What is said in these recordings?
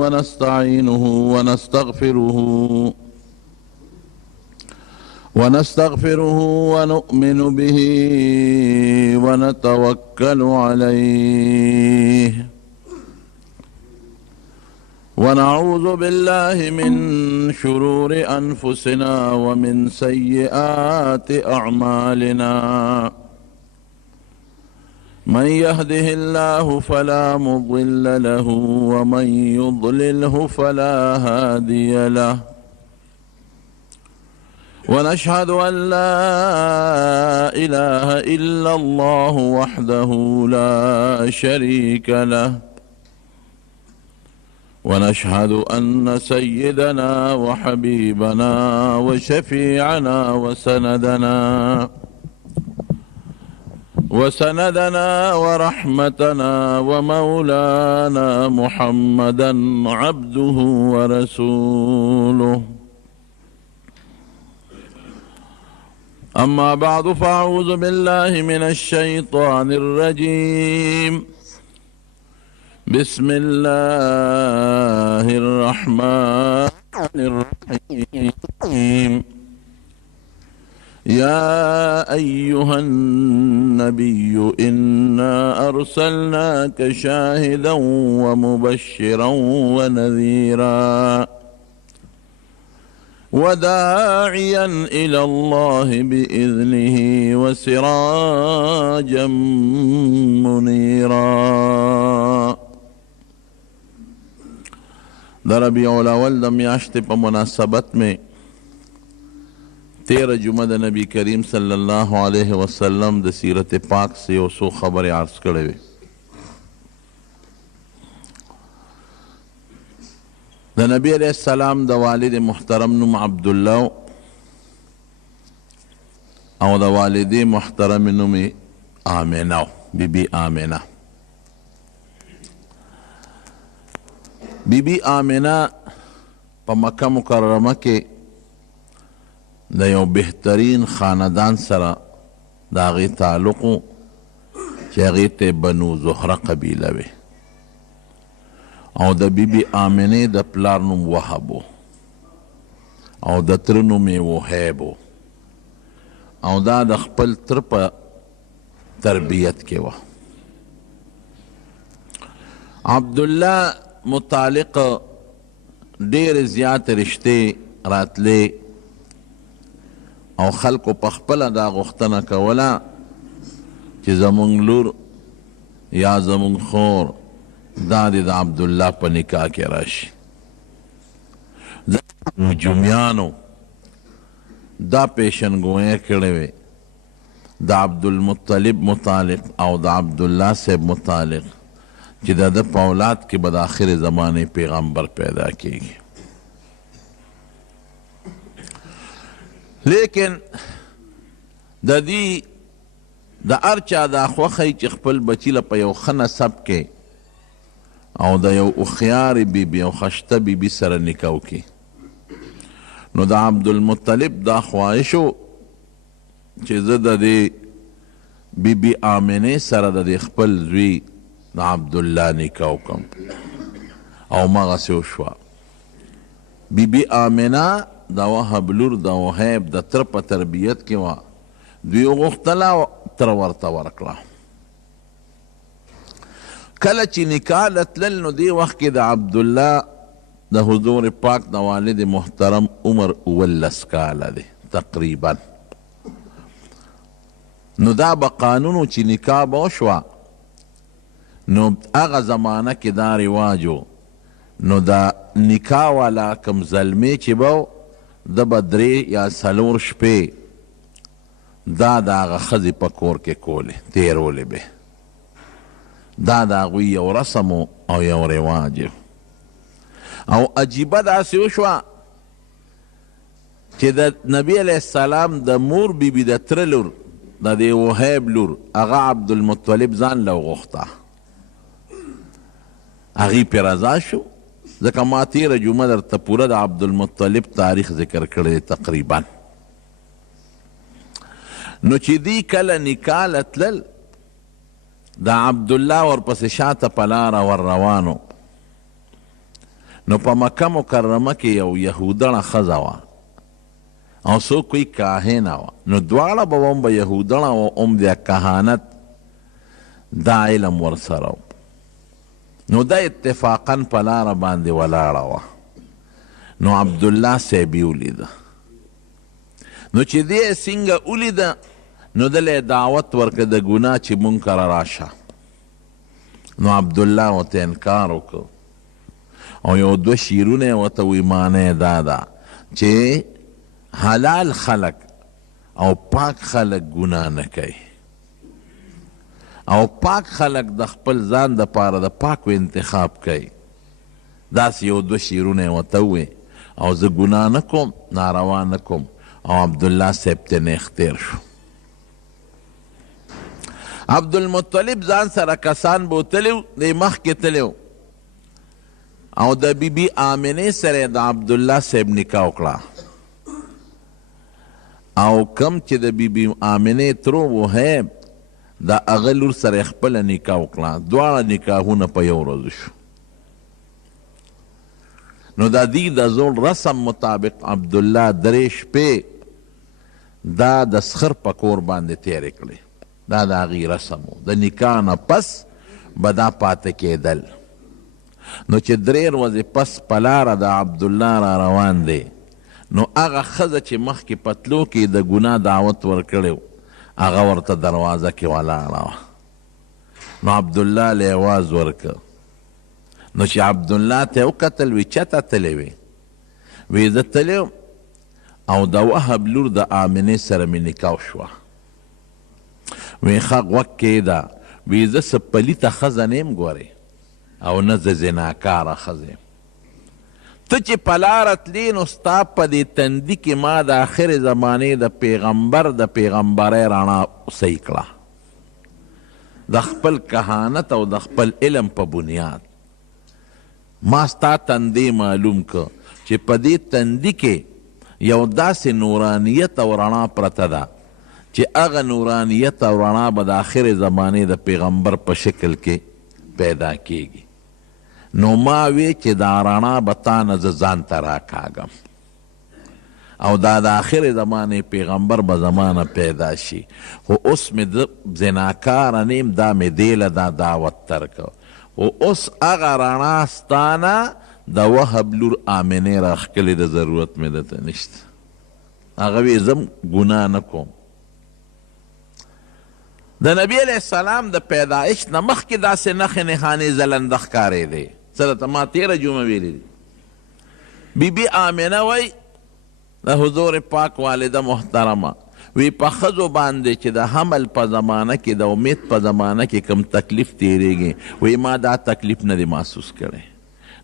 ونستعينه ونستغفره ونؤمن به ونتوكل عليه ونعوذ بالله من شرور أنفسنا ومن سيئات أعمالنا من يهده الله فلا مضل له ومن يضلله فلا هادي له ونشهد أن لا إله إلا الله وحده لا شريك له ونشهد أن سيدنا وحبيبنا وشفيعنا وسندنا ورحمتنا ومولانا محمدا عبده ورسوله أما بعد فأعوذ بالله من الشيطان الرجيم بسم الله الرحمن الرحيم يا أيها النبي إنا أرسلناك شاهدا ومبشرا ونذيرا وداعيا إلى الله بإذنه وسراجا منيرا. در ربیع الاول د میاشتې په مناسبت میں 13 جمعه د نبی کریم صلی الله علیه وسلم د سیرت پاک سے یو څو خبرې عرض کړې وې. د نبی علیہ السلام د والد محترم نوم عبدالله او د والدې محترم نوم آمنه بی بی آمنه. بی بی آمنه په مکه مکرمه کې د یو بهترین خاندان سره د هغې تعلق و چې هغې ته بنو زهره قبیله وې او د بی بی آمنې د پلار نوم وهب و او د تره نوم یې وهیب و او دا د خپل تره په تربیت کې وه. عبدالله متعلق ډېرې زیاتې رشتې راتلې او خلکو په خپله دا غوښتنه کوله چې زمونږ لور یا زمونږ خور دا د عبدالله په نکاح کې راشي. جمیانو دا پیشنګویۍ کړې وې د عبدالمطلب متعلق او د عبدالله صاحب متعلق چې د ده په اولاد کې به د آخر زمانې پیغمبر پیدا کیږي. لیکن د دې د هر چا دا خوښه چې خپل بچي له په یو ښه نسب کې او د یو هوښیارې بیبي او خشته بیبي سره نکاح وکړي. نو د عبدالمطلب دا خواهش و چې زه د دې بیبي آمنې سره د دې خپل زوی د عبدالله نکاح وکړم او مغسې وشوه. بیبي آمنه د وهب لور د وهیب د تره په تربیت کې وه. دوی وغوښتله تره ورته ورکړه. کله چې نکاح له تلل نو دې وخت کې د عبدالله د حضور پاک د والد محترم عمر 19 کاله دی تقریبا. نو دا به قانون و چې نکاح به وشوه نو هغه زمانه کې دا رواج و نو دا نکاح والا کم زلمی چې به د به 3 یا 4 شپې دا د هغه ښځې په کور کې کولې تېرولې به. دا د هغوی یو رسم او یو رواج او عجیبه داسې وشوه چې د نبی علیه السلام د مور بیبي د تره لور د دې وهیب لور هغه عبدالمطلب ځان له وغوښته. هغې پې رضا شو ځکه ما تېره جمعه درته پوره د عبدالمطلب تاریخ ذکر کړی تقریبا. نو چې دی کله نکاح له تلل د عبدالله ورپسې شاته په لاره ور روانو نو په مکه مکرمه کې یو یهودنه ښځه وه او څوک کوي کاهنه وه، نو دواړه به هم به یهودنه و هم د کهانت دا علم ورسره و. نو دا اتفاقا په لاره باندې ولاړه وه. نو عبدالله صاحب یې ولیده. نو چې دې څنګه ولیده نو دله دعوت ورکړه د ګناه چې مونږ کره راشه. نو عبدالله ورته انکار وکړ او یو دوه شیرونه یې ورته وی معنی دا ده چې حلال خلق او پاک خلق ګناه نه کوي او پاک خلق د خپل ځان د پاره د پاکو انتخاب کوي. داسې یو دوه شیرونه یې ورته ووی او زه ګناه نه کوم، ناروا نه کوم. او عبدالله صاحب ته نیغ تیر شو. عبدالمطلب ځان سره کسان بوتلی و، دی مخکې تلی و او د بیبي آمنې سره د عبدالله صاحب نکاح وکړه او کم چې د بیبي آمنې ترو وهیب د هغه لور سره خپله نکاح وکړه. دواړه نکاحونه په یو ورځ شو. نو د دې د زوړ رسم مطابق عبدالله درې شپې دا د سخر په کور باندې تېرې کړې. دا د هغې رسم و. د نکاح نه پس به دا پاته کېدل. نو چې درې ورځې پس په لاره د عبدالله را روان دی نو هغه ښځه چې مخکې پتلو کې د ګناه دعوت ورکړی و هغه ورته دروازه کې ولاړه وه. نو عبدالله له اواز ورکړ. نو چې عبدالله ته وکتل وی چته تلی وی؟ وی زه تلی او د وهب لور د آمنې سره مې نکاح شوه. وی ښه غوږ کېږده. وی زه څه پلیته ښځه نه یم ګورې او نه زه زناکاره ښځه یم. ته چې په لاره تلې نو ستا په دې تندي کې ما د آخرې زمانې د پیغمبر د پیغمبرۍ رڼا صحیح کړه د خپل کهانت او د خپل علم په بنیاد. ما ستا تندی معلوم که چې په دې تندي کې یو داسې نورانیت او رڼا پرته ده چې هغه نورانیت او رڼا به د آخرې زمانې د پیغمبر په شکل کې پیدا کیږي. نو ما وی چې دا رڼا به تا نه زه ځان ته راکاږم او دا د آخرې زمانې پیغمبر به زمانه پیدا شي. خو اوس مې زناکاره نیم دا مې دیله دا دعوت ترکه. خو اوس هغه رڼا ستانه د وهب لور آمنې راښکلې د ضرورت مې درته نشته. هغه وی زم ګناه نه کوم. د نبی علیه السلام د پیدایش نه مخکې داسې نښې نښانې زلنده ښکارېدې. څه درته ما تېره جمعه ویلي دي. بیبي آمنه وی د حضور پاک والده محترمه وی په ښځو باندې چې د حمل په زمانه کې د امید په زمانه کې کم تکلیف تېرېږي وی ما دا تکلیف نه دی محسوس کړی،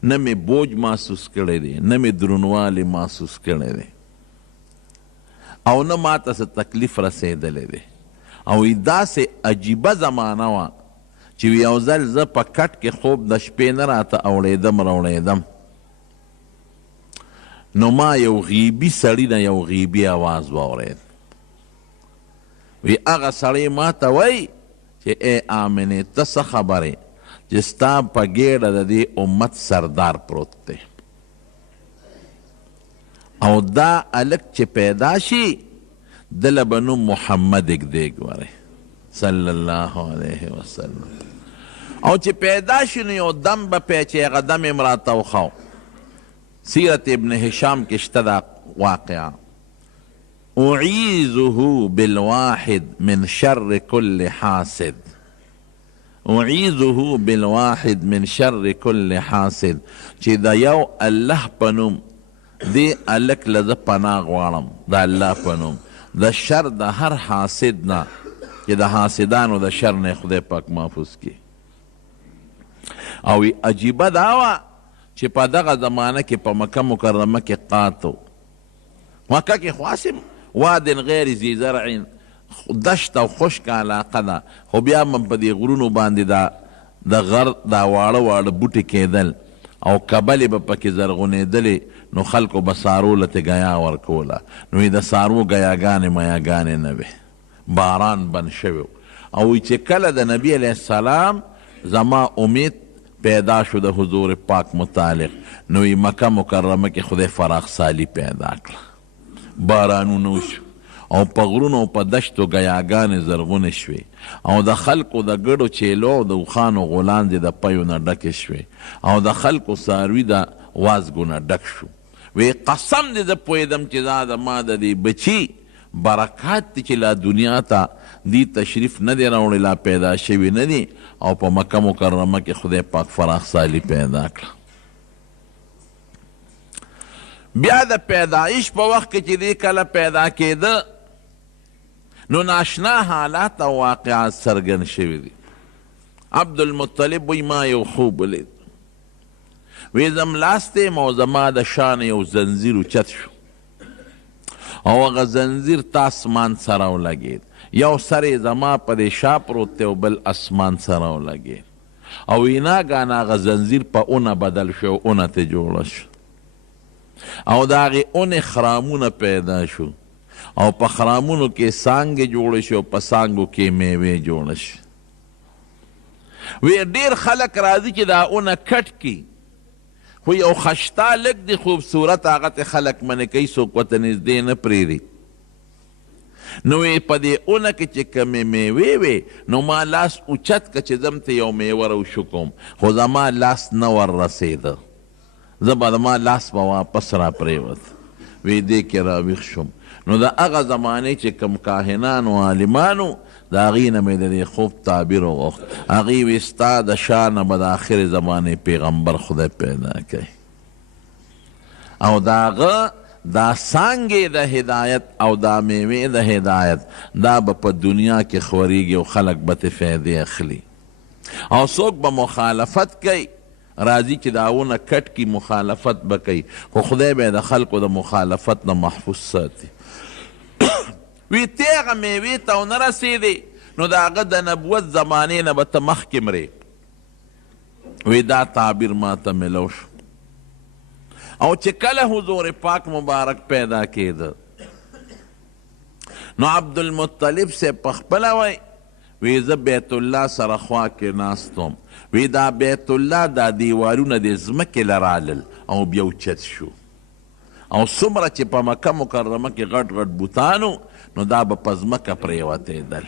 نه مې بوج محسوس کړی دی، نه مې درونوالی محسوس کړی دی او نه ما ته څه تکلیف رسېدلی دی. او داسې عجیبه زمانه وه چې یو ځل زه په کټ کې خوب د شپې نه راته اوړېدم راوړېدم نو ما یو غیبي سړي نه یو غیبي آواز واورېد. وی هغه سړی ما ته وی چې ای آمنې ته څه خبرې چې ستا په ګېډه د دې امت سردار پروت دی او دا هلک چې پیدا شي دله به نوم محمد اږدې ګورې صلی الله علیه وسلم. او چې پیدا شي نو یو دم به پی چې هغه دم یې راته وښو. سیرت ابن هشام کې شته دا واقعه. اعیذه بالواحد من شر كل حاسد. اعیذه بالواحد من شر كل حاسد چې د یو الله په نوم دې هلک له زه پناه غواړم د الله په نوم د شر د هر حاسد نه چې د حاسدانو د شر نه خدای پاک محفوظ کړي. او عجیبه دا وه چې په دغه زمانه کې په مکه مکرمه کې قاتو مکه کې خواسم واد غیر ذی زرع دشت او خشک علاقه ده خو بیا هم په دې غرونو باندې د غر دا واړه واړه بوټي کېدل او کبلې به پکې زرغونېدلې نو خلکو به څارو لته ګیا ورکوله نو د څارو ګیاګانې میاګانې نه وې باران بند شوی او چې کله د نبی علیه السلام زما امید پیدا شو د حضور پاک متعلق نوی مکه مکرمه کې خدای فراخ سالی پیدا کړه، بارانونه وشو او په غرونو او په دشتو ګیاګانې زرغونې شوې او د خلکو د ګډو چیلو او د اوښانو غولانځې د پیو نه ډکې شوې او د خلکو څاروي د وازګو نه ډک شو. وی قسم دې زه پوهېدم چې دا د ما د دې بچي برکات دی چې لا دنیا ته دی تشریف نه دی راوړی، لا پیدا شوي نه دي او په مکه مکرمه کې خدای پاک فراخ سالی پیدا کړه. بیا د پیدایش په وخت کې چې دی کله پیدا کېده نو ناشنا حالات او واقعات څرګند شوي دي. عبدالمطلب وی ما یو خوب ولید، وی زه ملاست یم او زما د شان یو زنځیر اوچت شو او هغه زنځیر تا اسمان سره ولګېد، یو سر یې زما په دې شا پروت دی او بل اسمان سره ولګېد او ویناګانې هغه زنځیر په اونه بدل شو او اونه ترې جوړه شو او د هغې اونې خرامونه پیدا شو او په خرامونو کې څانګې جوړې شو او په څانګو کې میوې جوړه شو. وی ډېر خلک راځي چې دا اونه کټ کړي خو یو خشتا لږ دی خوبصورت هغه ته خلک منې کوي، څوک ورته نږدې نه پرېږدي. نو په دې اونه کې چې کمې میوې وې نو ما لاس اوچت که چې زم ته یو میوه روشو کوم خو زما لاس نه ور رسېده، زه به زما لاس به واپس را پرېوت. وی دې کې راویښ شوم نو د هغه زمانې چې کم کاهنانو عالمانو د هغې نه مې د دې خوب تعبیر وغوښت. هغې وی ستا د شانه به د آخر زمانې پیغمبر خدای پیدا کوي او د هغه دا څانګې د هدایت او دا میوې د هدایت دا به په دنیا کې خورېږي او خلک به ترې فایدې اخلي او څوک به مخالفت کوي راځي چې دا ونه کټ کي مخالفت به کوي خو خدای به د خلکو د مخالفت نه محفوظ ساتي. وی ته هغه میوې ته ونه رسېدې نو د هغه د نبوت زمانې نه به ته مخکې مرې. وی دا تعبیر ما ته ملو شو او چې کله حضور پاک مبارک پیدا کېده نو عبدالمطلب صاحب پخپله وی زه بیت الله سره خوا کې ناست وم، وی دا بیت الله دا دیوارونه د ځمکې لرالل او بیا اوچت شو او څومره چې په مکه مکرمه کې غټ غټ بوتانو نو دا به په ځمکه پرېوتېدل.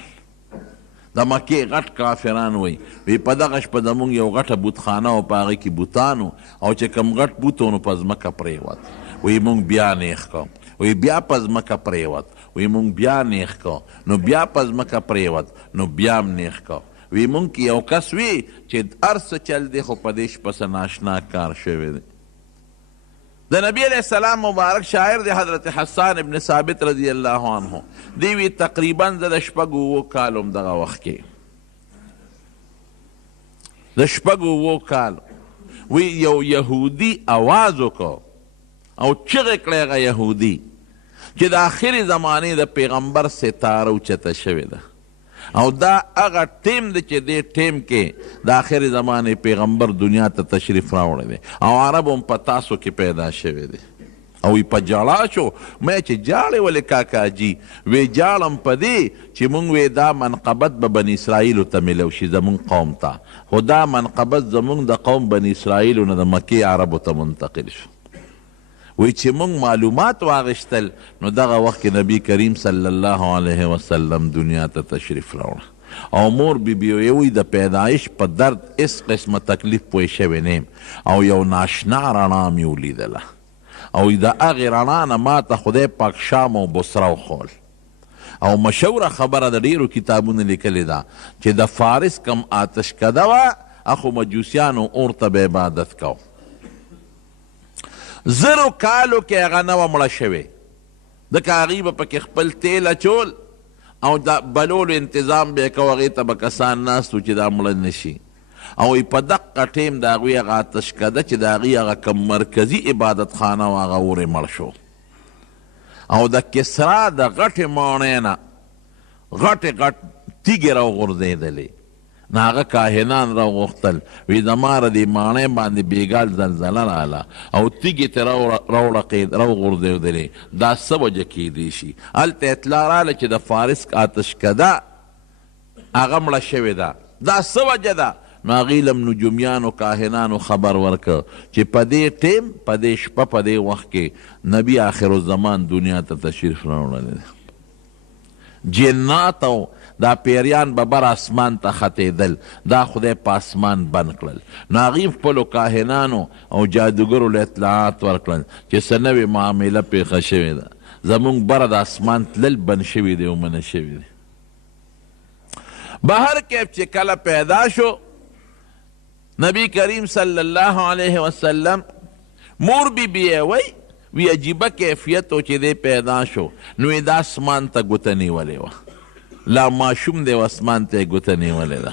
د مکې غټ کافران وی په دغه شپه زمونږ یو غټه بوتخانه او په هغې کې بوتانو او چې کوم غټ بوت و نو په ځمکه پرېوت. وی مونږ بیا نیغ کو، وی بیا په ځمکه پرېوت، وی مونږ بیا نیغ کو نو بیا په ځمکه پرېوت نو بیا هم نیغ کو. وی مونږ کې یو کس وی چې هر څه چل دی خو په دې شپه څه ناشنا کار شوی دی. د نبی علیہ السلام مبارک شاعر دی حضرت حسان ابن ثابت رضی اللہ عنہ دی وی تقریبا د شپږو اوو کالو دغه وخت کې د شپږو اوو کالو وی یو یهودي آواز وکړو او چغې کړی هغه یهودي چې د آخرې زمانې د پیغمبر ستاره اوچته شوې ده او دا هغه ټیم دی چې دې ټیم کې د آخرې زمانې پیغمبر دنیا ته تشریف راوړی دی او عرب هم په تاسو کې پیدا شوی دی. او وی په جاړه شو مې چې جاړې ولې کاکاجي وی جاړم په دې چې مونږ وی دا منقبت به بني اسرائیلو ته میلو شي زمونږ قوم ته، خو دا منقبت زمونږ د قوم بني اسرائیلو نه د مکې عربو ته منتقل شو. وی چې مونږ معلومات واغشتل نو دغه وخت کې نبی کریم صلی الله علیه وسلم دنیا ته تشریف راوړه او مور بیبي وی د پیدایش په درد هېڅ قسمه تکلیف پوه شوی نه او یو ناشنا رڼا مې ولیدله او د هغې رڼا نه ما ته خدای پاک شام او بصره وښول او مشهوره خبره د ډېرو کتابونو لیکلې ده چې د فارس کم آتشکده وه اخو مجوسیانو اور ته به عبادت کو. زرو کالو کې هغه نه وه مړه شوې ځکه هغوی به پکې خپل تیل اچول او د بلولو انتظام به یې کو هغې ته به کسان ناست و چې دا مړه نه شي او په دقه ټیم د هغوی هغه آتشکده چې د هغوی هغه کم مرکزي عبادت خانه و هغه ورې مړ شو او د کسرا د غټې ماڼۍ نه غټې غټ تیږې راوغورځېدلې نو هغه کاهنان راوغوښتل وی زما د دې ماڼۍ باندې بېګال زلزله راغله او تیږې ترې راوغورځېدلې دا څه وجه کیدی شي. هلته اطلاع راغله چې د فارس آتشکده هغه مړه شوې ده دا څه وجه ده نو هغې لم نجومیانو کاهنانو خبر ورکړ چې په دې ټیم په دې شپه په دې وخت کې نبي آخر الزمان دنیا ته تشریف راوړلی دی. جنات او دا پیریان به بر اسمان ته ختېدل، دا خدای په اسمان بند کړل. نو هغې خپلو کاهنانو او جادوګرو له اطلاعات ورکړل چې څه نوې معامله پېښه شوې ده، زمونږ بره د اسمان تلل بند شوي دی او منع شوي دی. بهر کیف چې کله پیدا شو نبی کریم صلی الله علیه وسلم مور بی بی وی عجیبه کیفیت و چې دی پیدا شو نو یې د اسمان ته ګوته نیولې وه، لا ماشوم دی و اسمان ته یې ګوته نیولې ده.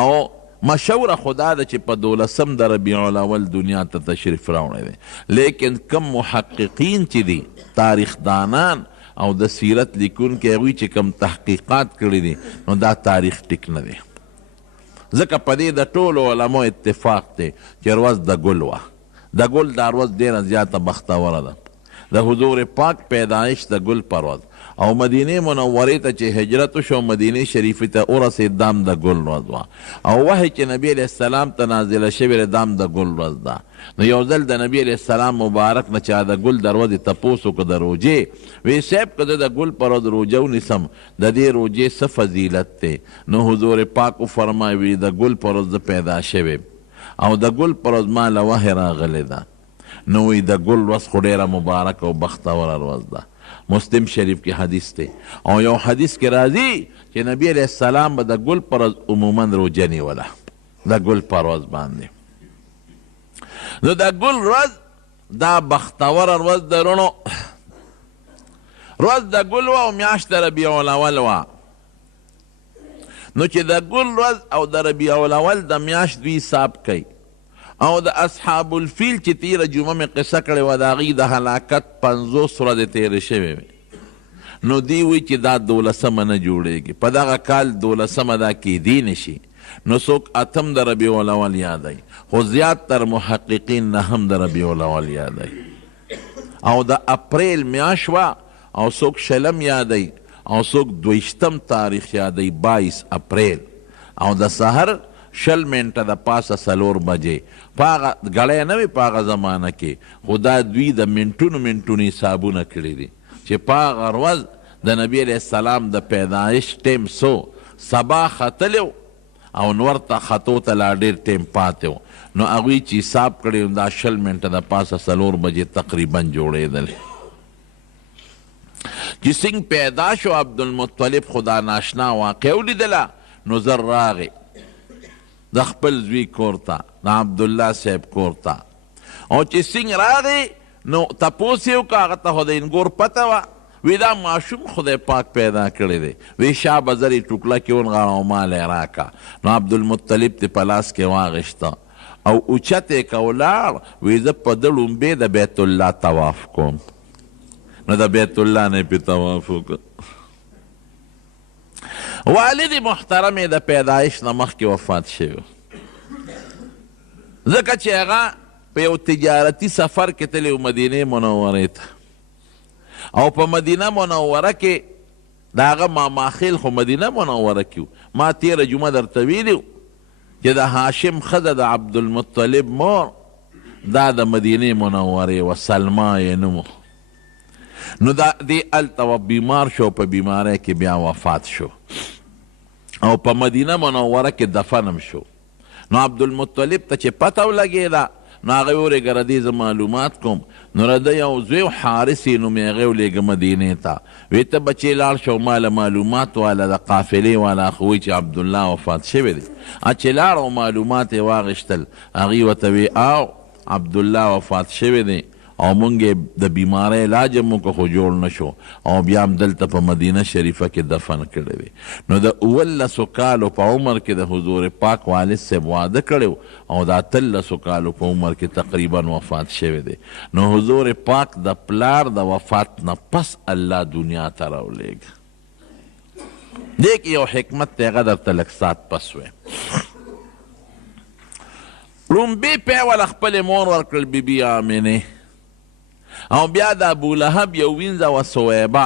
او مشوره خدا ده چې په 12 د ربیع الاول دنیا ته تشریف راوړی دی، لیکن کم محققین چې دي تاریخ دانان او د سیرت لیکونکي هغوی چې کم تحقیقات کړي دي نو دا تاریخ ټیک نه دی، ځکه په دې د ټولو علماو اتفاق دی چې ورځ د ګل وه. د ګل دا ورځ ډېره زیاته بختوره ده، د حضور پاک پیدایش د ګل په ورځ، او مدینې منورې ته چې هجرت وشو مدینې شریفې ته ورسېد دام د ګل ورځ وه، او وحی چې نبي علیه السلام ته نازله شوې ده دام د ګل ورځ ده. نو یو ځل د نبي علیه السلام مبارک نه چا د ګل د ورځې تپوس وکړه د روجې، وی صاحب که زه د ګل په ورځ روجه ونیسم د دې روجې څه فضیلت دی؟ نو حضور پاک وفرمایي د ګل په ورځ زه پیدا شوی او د ګل په ورځ ما له وحی راغلی ده، نو وی د ګل ورځ خو ډېره مبارک او بختوره ورځ ده. مسلم شریف کې حدیث دی او یو حدیث کې راځي چې نبی علیه السلام به د ګل په ورځ عموما روجه نیوله، د ګل په ورځ باندې. نو د ګل ورځ دا بختوره ورځ د رڼو ورځ د ګل وه او میاشت د ربیع الاول وه. نو چې د ګل ورځ او د ربیع الاول د میاشت دوی حساب کوي او د اصحاب الفیل چې تیره جمعه مې قصه کړې وه د هغې د هلاکت 50 ورځې تېرې شوې وې، نو دوی وایي چې دا 12مه نه جوړېږي، په دغه کال 12مه دا کیدی نشي، نو څوک 8 د ربیع الاول یادوي، خو زیات تر محققین 9 د ربیع الاول یادوي، او د اپریل میاشت وه او څوک 20 یادوي او څوک 22 تاریخ یادوي 22 اپریل، او د سحر 20 منټه د پاسه 4 بجې. په هغه ګړی نه وي په هغه زمانه کې، خو دا دوی د منټونو حسابونه کړي دي چې په هغه ورځ د نبي علیه السلام د پیدایش ټیم سو سبا ختلی او نور ته ختو ته لا ډېر ټیم پاتې و، نو هغوی چې حساب کړی دا 20 منټه د پاسه 4 بجې تقریبا جوړېدل. چې څنګه پیدا شو عبدالمطلب خدا ناشنا واقع ولیدله نو زر راغی د خپل زوی کور ته، د عبدالله صاحب کور ته، او چې څنګه راغی نو تپوس یې وکړه، هغه ته خو د انګور پته وه، وی دا ماشوم خدای پاک پیدا کړی دی، وی شا بزر یې ټوکله کې ونغاړه او مال یې راکړه. نو عبدالمطلب ته په لاس کې واغېسته او اوچت یې که ولاړ، وی زه په ده لومبې د بیت الله طواف کوم. نو د بیت الله نه یې پې طواف وکړه. والد محترم د پیدایش نه مخکې وفات شوی، ځکه چې هغه په یو تجارتي سفر کې تللی و مدینې منورې ته، او په مدینه منوره کې د هغه ماماخیل خو مدینه منوره کې و. ما تېره جمعه درته ویلي و چې د هاشم ښځه د عبدالمطلب مور دا د مدینې منورې و، سلما یې نوم و. نو دا دی هلته بیمار شو، په بیماری کې بیا وفات شو او په مدینه منوره کې دفنم شو. نو عبدالمطلب ته چې پته ولګېده نو هغه ورېږه ردې زه معلومات کوم. نو رده یو زوی حارس یې نوم یې هغې ولېږه مدینې ته، وی ته بچې لاړ شو ما له معلومات والا د قافلې والا خو وایي چې عبدالله وفات شوی دی. چې لاړ او معلومات یې واغېشتل، هغې ورته وی او عبدالله وفات شوی دی او مونږ د بیماری علاج هم وکړو خو جوړ نه شو، او بیا هم دلته په مدینه شریفه کې دفن کړی دی. نو د 19 کالو په عمر کې د حضور پاک والد صاحب واده کړی او د 18 کالو په عمر کې تقریبا وفات شوی دی. نو حضور پاک د پلار د وفات نه پس الله دنیا ته راولېږه. دې کې یو حکمت دی، هغه درته لږ ساعت پس وی. لومبې پی وله خپلې مور ورکړل بي بي آمنې، او بیا د ابولهب یو وینځه وه سویبه،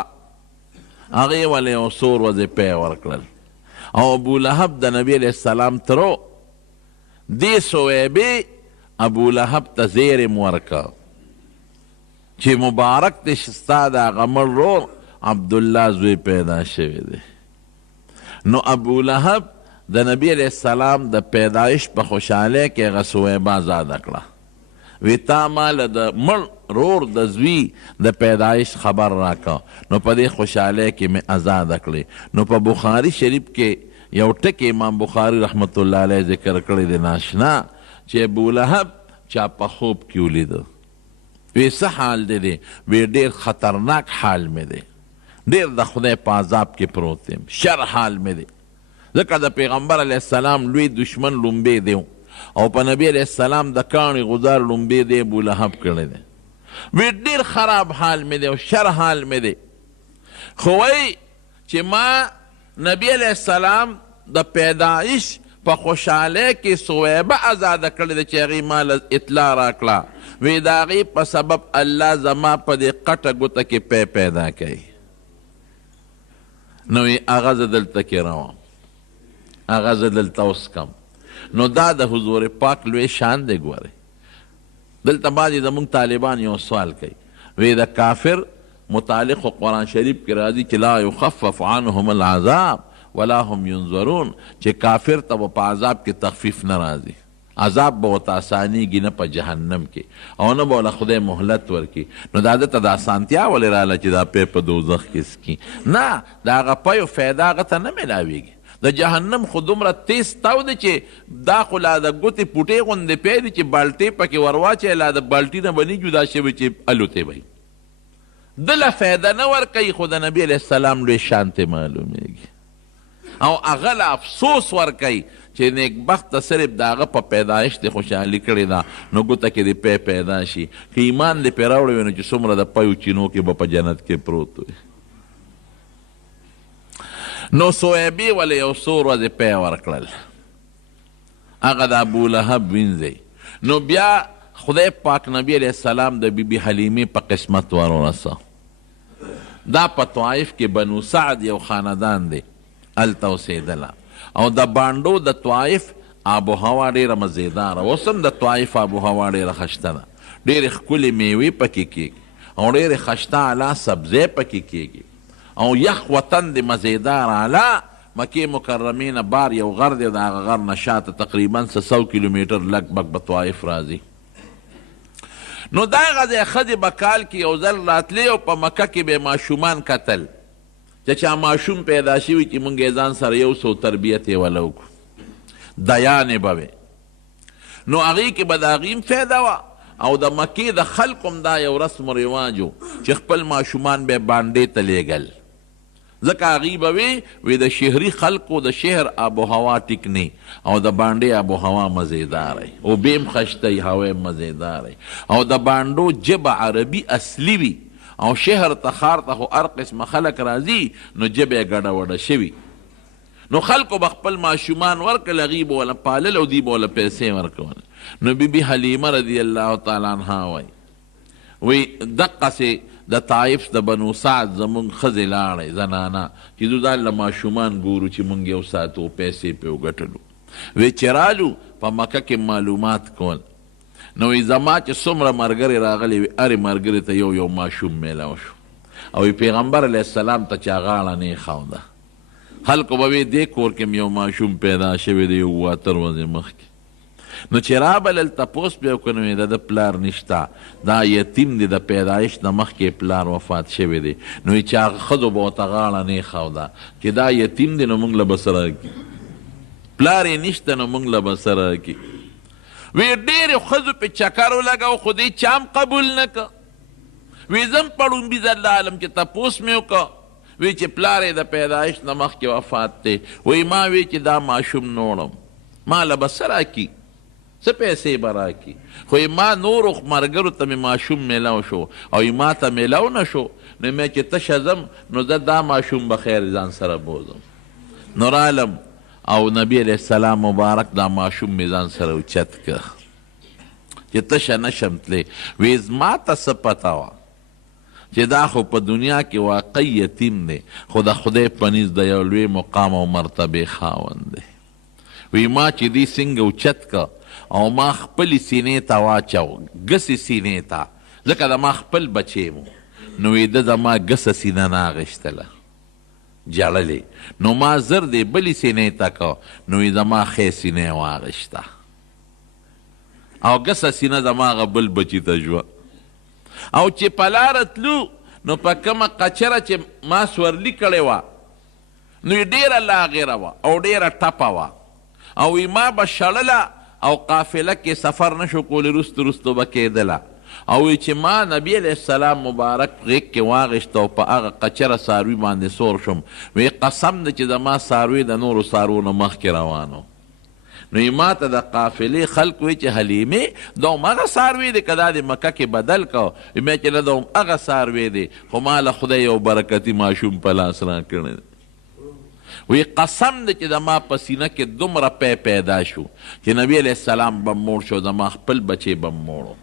هغې ولې یو څو ورځې پی ورکړل، او ابولهب د نبي علیه السلام ترو دې صویبې ابو لهب ته زیر ورکه چې مبارک دی ستا د هغه مړ ورور عبدالله زوی پیدا شوی دی. نو ابو لهب د نبی علیہ السلام د پیدایش په خوشحالی کې هغه صویبه ازاده کړه. وی تا مال د مړ رور د زوی د پیدایش خبر راکا نو په دې خوشحالی کې مې ازاده کړې. نو په بخاري شریف کې یو ټکی امام بخاري رحمت الله علیه ذکر کړی دی ناشنا چې ابو لهب چا په خوب کې ولیده. وی څه حال دی دی؟ وی ډېر خطرناک حال مې دی، ډېر د خدای په عذاب کې پروت یم، شر حال مې دی. ځکه د پیغمبر علیه السلام لوی دشمن لومبی دی او په نبی علیه السلام د کاڼي غزار لومبی دی ابو لهب کړی دی. وی ډېر خراب حال مې دی او شر حال مې دی. خو وی چې ما نبی علیه السلام د پیدایش په خوشحالی کې صویبه ازاده کړې ده چې هغې ما اطلاع راکړه. وی د هغې په سبب الله زما په دې قټه ګوته کې پیدا کوي. نو هغه زه دلته کې روم، هغه زه دلته اوس کم. نو دا د حضور پاک لوی شان دی. ګورئ دلته بعضې زموږ طالبان یو سوال کوي، وی د کافر متعلق قرآن شریف کې راځي چې لا یخفف عنهم العذاب ولا هم ينظرون، چې کافر ته په عذاب کې تخفیف نه راځي، عذاب به ورته اسانیږي نه په جهنم کې او نه به ورله خدای مهلت ورکړي. نو دا ده ته د اسانتیا ولې راغله چې دا پی په دوزخ کې څکي؟ نه، د هغه پیو فایده هغه ته نه میلاویږي. د جهنم خو دومره تیز تاو دی چې دا خو لا د ګوتې پوټې غوندې پی دی چې بالټې پکې ورواچوي، لا د بالټي نه به نه جدا شوي چې الوتی به دله فایده نه ورکوي. خو د نبي علیه السلام لوی شانتې معلومیږي او هغه له افسوس ورکوي چې نیکبخته صرف د هغه په پیدایش دې خوشحالي کړې ده نو ګوته کې دې پیدا شي. که ایمان دې پرې راوړی وي نو چې څومره د پیو چینو کې به په جنت کې پروت وي. نو صویبې ولې یو څو ورځې پی ورکړل، هغه د ابو لهب وینځئ. نو بیا خدای پاک نبی علیه السلام د بیبي حلیمې په قسمت ورورسه. دا په طائف کې بنو سعد یو خاندان دی، هلته اوسېدله او د بانډو د طائف آب و هوا ډېره مزیداره. اوس هم د طائف آب و هوا ډېره ښایسته ده، ډېرې ښکلې میوې پکې کېږي او ډېرې ښایسته اعلی سبزۍ پکې کېږي او یخ وطن د مزیدار اعلی. مکې مکرمې نه بار یو غر دی، د هغه غر نه شاته تقریبا 100 کیلومیټر لږ بګ به طائف راځي. نو دا هغه ځای ښځې به کال کې یو ځل راتلې او په مکه کې به ماشومان کتل چې چا ماشوم پیدا شوي چې مونږ یې ځان سره یو څو تربیت یې وله وکړو، دیانې به وې. نو هغې کې به د هغې هم فایده وه او د مکې د خلکو هم دا یو رسم و رواج و چې خپل ماشومان به بانډې ته لیږل. ځکه هغې به وی د شهري خلکو د شهر آب و هوا ټیک نه او د بانډې آب و هوا مزیدار ای، اوبې هم ښایسته ای، هوا هم مزیدار ای او د بانډو ژبه عربي اصلي وي او شهر ته ښار ته خو هر قسمه خلک راځي نو ژبه یې ګډه وډه شوي. نو خلکو به خپل ماشومان ورکړل، هغې به وله پالل او دوی به وله پیسې ورکول. نو بیبي حلیمه رضی الله تعالی عنها وی دقسې د طائف د بنو سعد زمونږ ښځې لاړئ زنانه چې دوی ځان له ماشومان ګورو چې مونږ یو ساتو پیسې پې وګټلو. وی چې رالو په مکه کې معلومات کول نو وی زما چې څومره ملګرې راغلي وي هرې ملګرې ته یو یو ماشوم میلاو شو او پیغمبر علیه السلام ته چا غاړه نه یې ښوده. خلکو به وی دې کور کې یو ماشوم پیدا شوی دی 7 ورځې مخکې. نو چې رابلل تپوس بیا وکړو نو د پلار نشته، دا یتیم دی، د پیدایش نه مخکې پلار وفات شوی دی. نو چې هغه ښځو به ورته غاړه نه یې ښوده چې دا یتیم دی نو موږ له به څه راکړي، پلار یې نشته نو موږ له به څه راکړي. وی ډېرې ښځو پې چکر ولګو خو دې چا هم قبول نه که. وی زم په ړومبي ځل عالم چې تپوس مې وکړه وی چې پلار یې د پیدایش نه مخکې وفات دی. وی ما وی چې دا ماشوم نوړم ما له به څه راکړي، څه پیسې به راکړي. خو ما نورو ملګرو ته مې ماشوم میلاو شو او ما ته میلاو نه شو نو مې چې تشه ځم نو زه دا ماشوم به خیر ځان سره بوزم. نو رالم او نبی علیه السلام مبارک دا ماشوم مې ځان سره اوچت که چې تشه نشم تلی. وی زما ته څه پته وه چې دا خو په دنیا کې واقعي یتیم دی خو د خدای په نزد د یو لوی مقام او مرتبې خاوند دی. وی ما چې دی څنګه اوچت که او ما خپلې سینې ته واچو ګسې سینې ته ځکه د ما خپل بچی مو نو وی ده زما ګسه سینه نه اغېشتله جړلې نو ما زر دی بلې سینې ته که نو وی زما ښې سینه یې واغېشته او ګسه سینه زما هغه بل بچي ته ژوه او چې په لاره تلو نو په کومه قچره چې ما سورلي کړې وه نو یې ډېره لاغېره وه او ډېره ټپه وه او وی ما به شړله او قافله کې سفر نشو کولی رستو رستو به کېدله او وی چې ما نبی علیه السلام مبارک غیږ کې واغېشته او په هغه قچره څاروي باندې سور شم وی قسم ده چې زما څاروي د نورو څاروو نه مخکې روانو نو یې ما ته د قافلې خلق وی چې حلیمې دا همغه څاروی دی که دا د مکه کې بدل کو مې چې نه دا همغه څاروی دی خو ما له خدای یو برکتي ماشوم په لاس راکړی دی وی قسم ده چې زما په سینه کې دومره پیدا شو چې نبی علیه السلام به موړ شو زما خپل بچی به موړو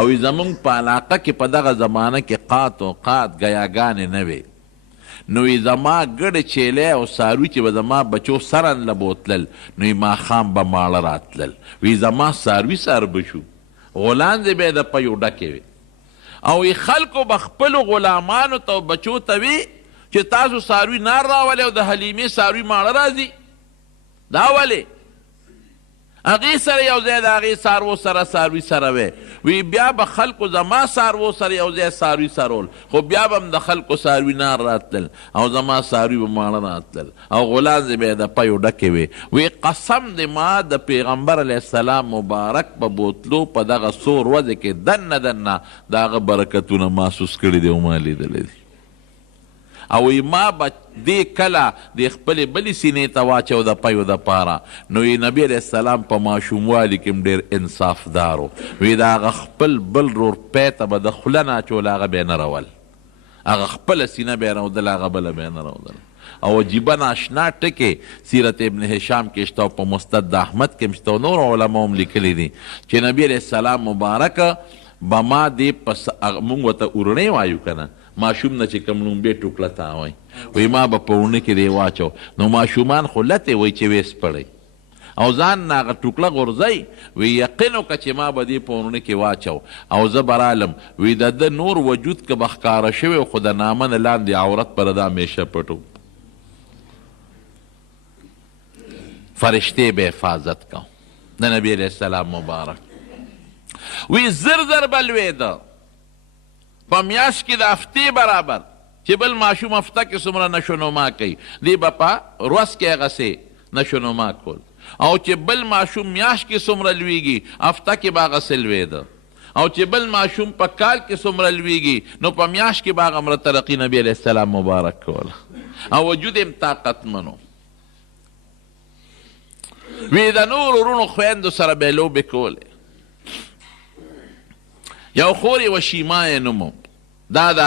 او زمونږ په علاقه کې په دغه زمانه کې قات و قات ګیاګانې نه وې نو زما ګډې چیلی او څاروي چې به زما بچو سرن له بوتلل نو ماښام به ماړه راتلل وی زما څاروي سر به شو غولانځې به یې د پیو ډکې وې او خلکو به خپلو غلامانو ته بچو ته وي چې تاسو څاروي نار راولئ او د حلیمې څاروي ماړه راځي دا ولې هغې سره یو ځای د هغې څاروو سره څاروي سره وی وی بیا به خلکو زما څاروو سره یو ځای څاروي سرول خو بیا به هم د خلکو څاروي نار راتلل او زما څاروي به ماړه راتلل او غولانځې به یې د پیو ډکې وې وی قسم د ما د پیغمبر علیه السلام مبارک په بوتلو په دغه سور وځې کې دننه دننه د هغه برکتونه محسوس کړي دي او ما لیدلی دي او ما به دې کله د خپلې بلې سینې ته واچو د پیو دپاره نو نبی علیه السلام په ماشوموالي کې هم ډېر انصافدار و وی د هغه خپل بل رور پی ته به د خوله نه اچول هغه به یې نه رول هغه خپله سینه به یې رودله هغه بله به یې نه رودله او عجیبه ناشنا ټکې سیرت ابن هشام کې شته او په مستد احمد کې هم شته او نور علما هم لیکلي دي چې نبی علیه السلام مبارکه به ما دې مونږ ورته اورڼۍ وایو که نه ماشوم نه چې کوم لومبې ټوکله تاوی وی ما به په اوړنه کې دی واچو نو ماشومان خو لتې وی چې ویس پړی او ځان نه هغه ټوکله غورځئ وی یقین وکړه چې ما به دې په اوړنه کې واچو او زه به رالم وی د ده نور وجود که به ښکاره شوی خو د نامه نه لاندې عورت به د همیشه پټو فرشتې به حفاظت کو د نبی علیه السلام مبارک وی زر زر به لوېده په میاشت کې د هفتې برابر چې بل ماشوم هفته کې څومره نشونما کوي دی به په ورځ کې هغسې نشونما کول او چې بل ماشوم میاشت کې څومره لویږي هفته کې به هغسې لوېده او چې بل ماشوم په کال کې څومره لویږي نو په میاشت کې به هغه مره ترقي نبي علیه السلام مبارک کوله او وجود یې طاقتمن وی د نور ورونو خویندو سره به یې لوبې کولې یو خور یې وه شیما یې نوم دا د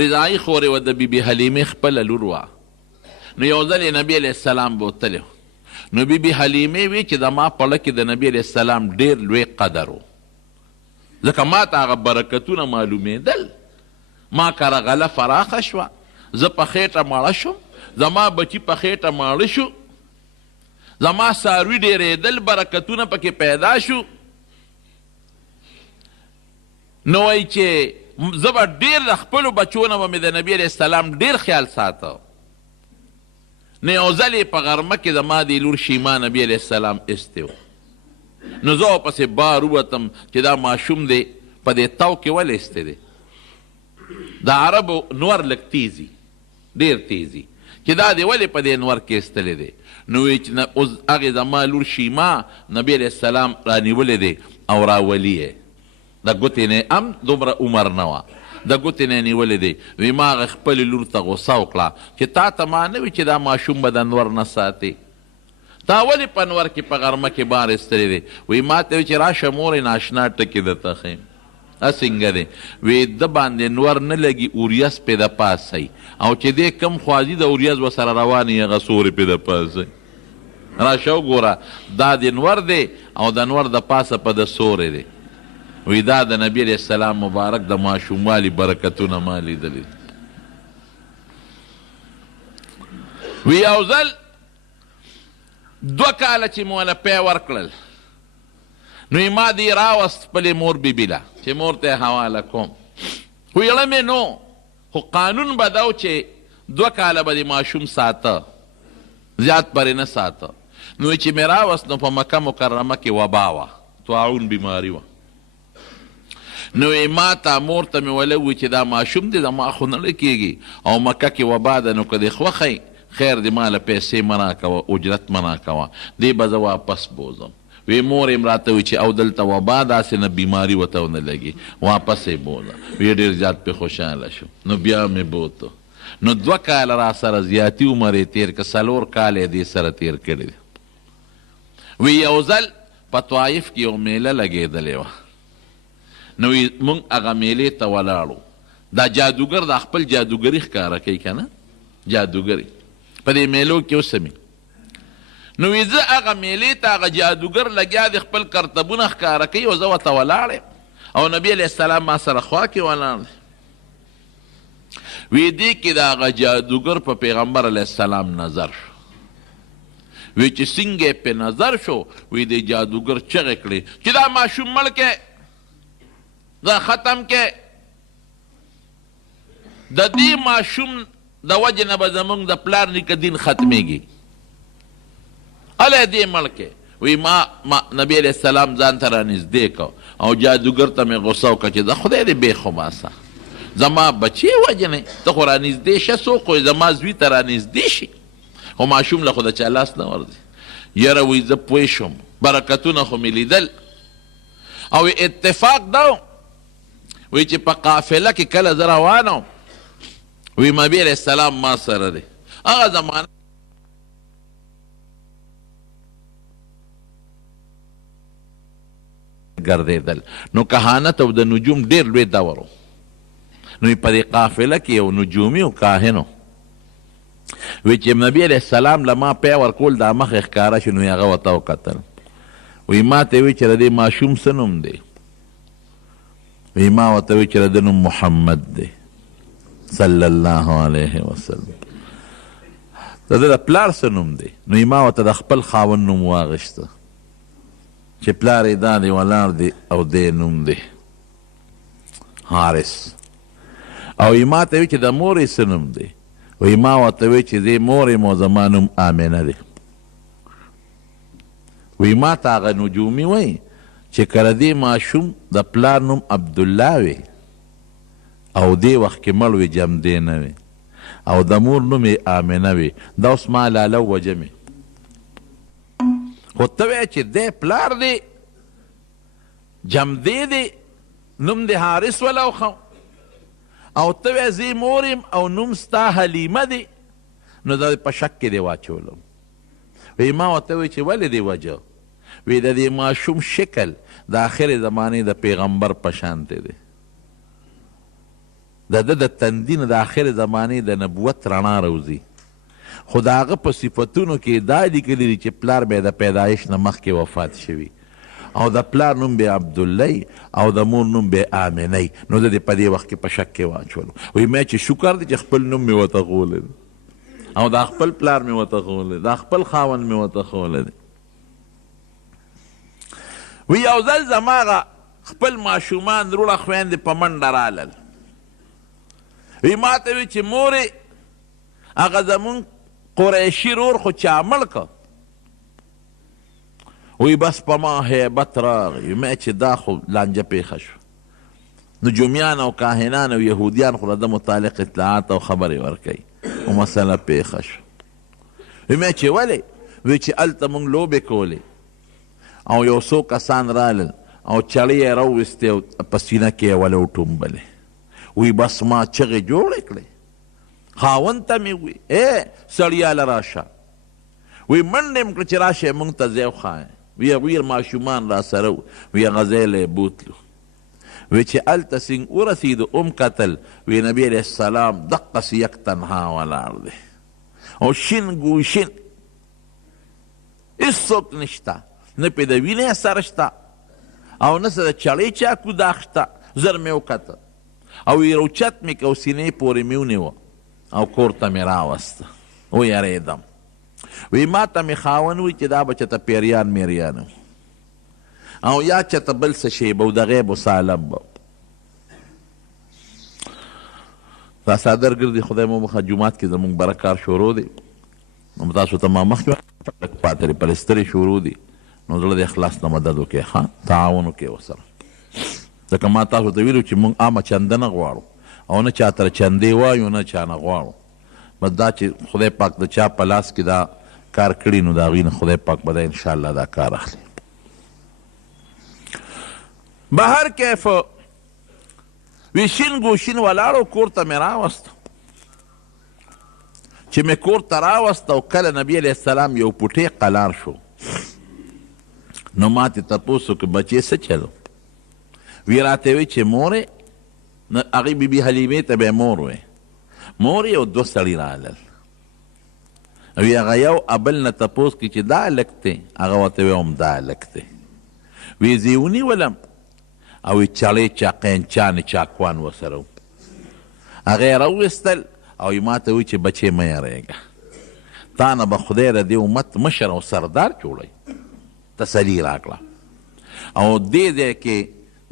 رضایي خور یې وه د بیبي حلیمې خپله لور وه نو یو ځل یې نبي علیه السلام بوتلی نو بیبي حلیمې وی چې زما په زړه کې د نبي علیه السلام ډېر لوی قدر و ځکه ما ته هغه برکتونه معلومېدل ما کره غله فراخه شوه زه په خېټه ماړه شوم زما بچي په خېټه ماړه شو زما څاروي ډېرېدل برکتونه پکې پیدا شو نو وایي چې زه به ډېر د خپلو بچو نه به مې د نبي علیه السلام ډېر خیال ساته نو یو ځل یې په غرمه کې زما د لور شیما نبي علیه السلام ایستی و نو زه ورپسې بار ووتم چې دا ماشوم دی په دې تو کې ولې ایستی دی د عربو نور لږ تیزي ډېر تیزي چې دا دی ولې په دې نور کې ایستلی دی نو وایي چې اوس هغې زما لور شیما نبي علیه السلام رانیولی دی او راولي یې د ګوتې نه هم دومره عمر نه وه د ګوتې نه یې نیولې دی وی ما هغه خپلې لور ته غوسه وکړه چې تا ته ما نه وي چې دا ماشوم به د انور نه ساتې تا ولې په انور کې په غرمه کې بار ایستلی دی وی ما ته وی چې راشه مورې ناشنا ټکې درته ښیم څنګه دی وی ده باندې نور نه لګي اوریاس پې د پاسئ او چې دی کم خوازي د اوریاز ورسره روان یي هغه سورې پې د پاسئ راشه وګوره دا د نور دی او د نور د پاسه په د سورې دی وی دا د نبی علیه السلام مبارک د ماشوموالي برکتونه ما لیدلي وی یو ځل 2 کاله چې مو له پی ورکړل نو ما دې راوست خپلې مور بیبي له چې مور ته یې حواله کوم خو یړه مې نو خو قانون به دا و چې 2 کاله به دې ماشوم ساته زیات پرې نه ساته نو چې مې راوست نو په مکه مکرمه کې وبا وه طاعون بیماري وه نو ما ته مور ته مې ویلی وي چې دا ماشوم دی زما خو نه کېږي او مکه کې وبا ده نو که دې خوښی خیر دې ما له پیسې منا کوه اجرت منا کوه دې به زه واپس بوزم وی مور یې راته وي چې او دلته وبا داسې نه بیماري ورته ونه لګي واپس یې بوزه وی ډېر زیات پې خوشحاله شو نو بیا مې بوته نو 2 کاله را سره زیاتي عمر یې تېر که 4 کاله یې دې سره تېر کړي دي وی یو ځل په طایف کې یو میله لګېدلې وه نو مونږ هغه میلې ته ولاړو دا جادوګر دا خپل جادوګري ښکاره کوي که نه جادوګري په دې میلو کې اوسمي نو وی زه هغه میلې ته هغه جادوګر لګیا د خپل کرتبونه ښکاره کوي او زه ورته ولاړ او نبي علیه السلام ما سره خوا کې ولاړ دی وی دې کې د هغه جادوګر په پیغمبر علیه السلام نظر شو وی چې څنګه یې پې نظر شو وی دې جادوګر چغې کړې چې دا ماشوم مړ کې دا ختم کې د دې ماشوم د وجې نه به زمونږ د پلار نیکه دین ختمیږي هلی دې مړ کې وی ما نبي علیه السلام ځان ته رانږدې کو او جادوګر ته مې غوسه وکړه چې د خدای دې بې خباسه زما بچې وجنې ته خو رانږدې شه څوک خو زما زوی ته رانږدې شي خو ماشوم له خو د چا لاس نه ورځي یاره وی زه پوه شوم برکتونه خو مې لیدل او اتفاق دا وی چې په قافله کې کله زه روان وم وی نبي علیه السلام ما سره دی هغه زمانه ګرځېدل نو کهانت او د نجوم ډېر لوی دور و نو په دې قافله کې یو نجومي او کاهن و وی چې نبي علیه السلام له ما پی ورکول دا مخې ښکاره شو نو هغه ورته وکتل وی ما ته وی چې د دې ماشوم څه نوم دی وی ما ورته وی چې د ده نوم محمد دی صلی الله علیه وسلم د ده د پلار څه نوم دی نو ما ورته د خپل خاوند نوم واغېسته چې پلار یې دا دی ولاړ دی او دی نوم دی حارس او ما ته وی چې د مور یې څه نوم دی وی ما ورته وی چې دی مور یې مو زما نوم آمنه دی وی ما ته هغه نجومي وی چې کله دې ماشوم د پلار نوم عبدالله وی او دې وخت کې مړ وي جمدې نه وي او د مور نوم یې آمنه وي دا اوس ما لاله وجمې خو ته وایې چې دی پلار دی جمدې دی نوم د حارس ولوخو او ته وایې زه مور یم او نوم ستا حلیمه دی نو دا په شک کې دی واچولم وی ما ورته وی چې ولې دی وجه وی د دې ماشوم شکل د آخر زمانې د پیغمبر په شانتې دی د ده د تندي نه د آخر زمانې د نبوت رڼا روځي خو د هغه په صفتونو کې دا لیکلي دي چې پلار به د پیدایش نه مخکې وفات شوي او د پلار نوم به عبدالله او د مور نوم به آمنه نو د دې په دې وخت کې په شک کې واچولو وی ما چې شکر دی چې خپل نوم مې ورته ښولی او دا خپل پلار مې ورته ښولی دا خپل خاوند مې ورته ښولی دی وی یو ځل زما خپل ماشومان وروڼه خویندې په منډه رالل وی ما ته وی چې مورې هغه زمونږ قریشي رور خو چا مړ که وی بس په ما هیبت راغی ما چې دا خو لانجه پیښه شو نجومیان او کاهنان او یهودیان خو د متعلق اطلاعات او خبرې ورکوي او مسله پیښه شو وی ما چې ولې وی چې هلته مونږ لوبې کولې او یو څو کسان رالل او چړې یې راوویستې او په سینه کې یې ولې وټومبلې وی بس ما چغې جوړې کړې خاوند ته مې وی سړیاله راشه وی منډې م کړه چې راشه مونږ ته ځای وښایه وی هغوی ماشومان را سره وی هغه ځای له یې بوتلو وی چې هلته سینګ ورسېدو کتل وی نبي علیه السلام دقسې یک تنها ولاړ دی او شین ګوشین هېڅوک نشته نه پې د وینې اثر شته او نه څه د چړې چاکو داغ شته زر مې وکته او روچت مې که او سینې پورې مې ونیوه او کور ته مې راوسته ویرېدم وی ما ته مې خاوند وي چې دا به چېته پیریان میریان او یا چېته بل څه شی به و د غیب و سالم به دا څادر ګرځي خدای مو مخه جومات کې زموږ بره کار شروع دی نو تاسو ته ما مخکې پاتې دی پلسترې شروع دي نو زړه د اخلاص نه مدد وکړئ ښه تعاون وکړئ ورسره ځکه ما تاسو ته ویلو چې موږ عامه چنده نه غواړو او نه چا ته چندې وایو نه چا نه غواړو بس دا چې خدای پاک د چا په لاس کې دا کار کړي نو د هغوی نه خدای پاک به دا انشاءالله دا کار اخلي بهر کیف وی شین ګوشین ولاړو کور ته مې راوسته چې مې کور ته راوسته او کله نبي علیه السلام یو پوټی قلار شو نو ما تې تپوس وکړ بچې څه چلو وی راته وی چې مورې هغې بیبي حلیمې ته به یې مور وی مور یو دوه سړي رالل وی هغه یو ابل نه تپوس کړي چې دا هلک دی هغه ورته وی هم دا هلک دی وی زه یې ونیولم او چړې چاقینچانې چاکوان ورسره و هغه یې راوویستل او یې ما ته وی چې بچې مه یریږه تا نه به خدای د دې امت مشر او سردار جوړوي تسلي راکړه او دې ځای کې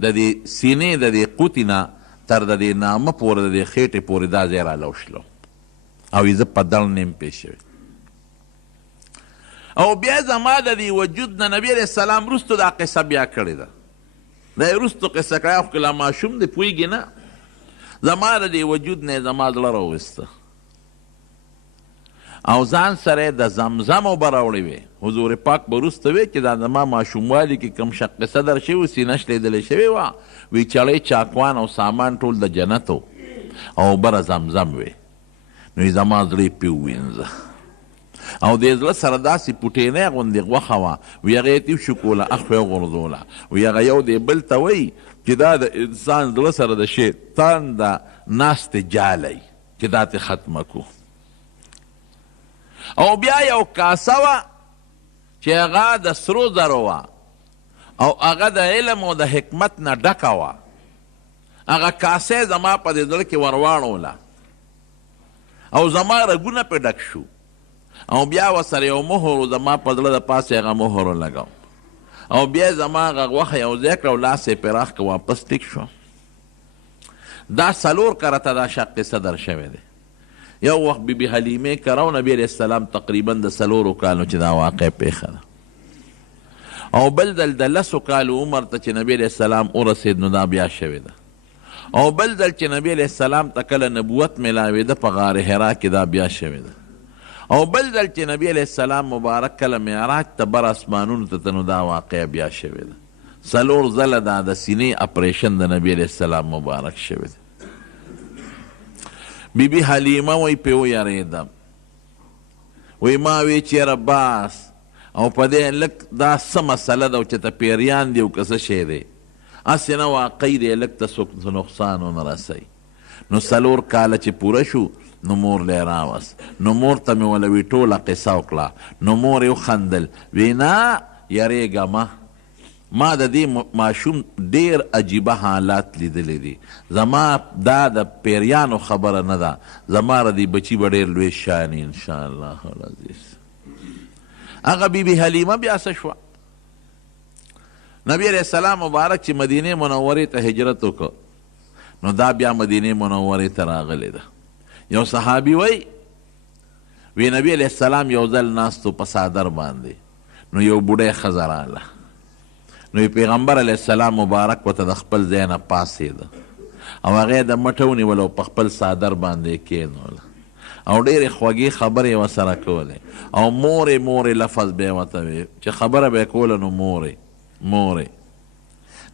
د دې سینې د دې قوتې نه تر د دې نامه پورې د دې خېټې پورې دا ځای رالوشلو او یې زه په دړ نیم پېښ شوی او بیا زما د دې وجود نه نبي علیه السلام وروستو دا قصه بیا کړې ده دا یې وروستو قصه کړی خو که لا ماشوم دی پوهېږي نه زما د دې وجود نه یې زما زړه راوویسته او ځان سره د زمزم اوبه راوړې وې حضور پاک به وروسته وی چې دا زما ماشوموالي کې کوم قصه در شوي وه سینه شلېدلې شوې وه وی چړې چاکوان او سامان ټول د جنت او اوبه زمزم وې نو یې زما زړه یې پې ووینځه او د زړه سره داسې پوټینۍ غوندې غوښه وه وی هغه یې تیو شکوله اخوا یې غورځوله وی هغه یو دی بل ته وایي چې دا د انسان زړه سره د شیطان د ناستې جالی چې دا ترې ختمه کړو او بیا یو کاسه وه چې هغه د سرو زرو وه او هغه د علم او د حکمت نه ډکه وه هغه کاسه زما په دې زړه کې ورواړوله او زما رګونه پې ډک شو او بیا ورسره یو مهر زما په زړه د پاسې هغه مهر ولګاو او بیا زما هغه غوښه یو ځای کړه او لاس یې پراخ که واپس ټیک شو دا څلور کرته دا شق قصه در شوی دی یو وخت بیبي حلیمې کره او نبي علیه السلام تقریبا د څلورو کالو چې دا واقع پیښه ده او بل ځل د لسو کالو عمر ته چې نبي علیه السلام ورسېد نو دا بیا شوې ده او بل ځل چې نبي علیه السلام ته کله نبوت میلاوېده په غار حرا کې دا بیا شوې ده او بل ځل چې نبي علیه السلام مبارک کله معراج ته بر اسمانونو ته نو دا واقع بیا شوې ده څلور ځله دا د سینې اپریشن د نبي علیه السلام مبارک شوې ده بیبي حلیمه وی پې ویرېدم وی ما وی چې یاره باس او په دې لږ دا څه مسله ده چې ته پیریان دي او که څه شی دی هسې نه واقعي دی لږ ته څوک نقصان ونه رسوي نو څلور کاله چې پوره شو نو مور لی راوست نو مور ته مې وله وی ټوله قصه وکړه نو مور یې وخندل وی نه یریږه ما د دې ماشوم ډیر عجیبه حالات لیدلی دي زما دا د پیریانو خبره نه ده زما د دې بچي به ډېر لوی شاني انشاءالله العزیز هغه بیبي حلیمه بیا څه شوه نبی علیه السلام مبارک چې مدینې منورې ته هجرت وکړ نو دا بیا مدینې منورې ته راغلی ده یو صحابي وی نبی علیه السلام یو ځل ناستو په څادر باندې نو یو بوډۍ ښځه راغله نو پیغمبر علیه السلام مبارک ورته د خپل ځای نه پاڅېده او هغه یې د مټه ونیوله او په خپل څادر باندې یې کېنوله او ډېرې خوږې خبرې یې ورسره کولې او مورې مورې لفظ به یې ورته وی چې خبره به یې کوله نو مورې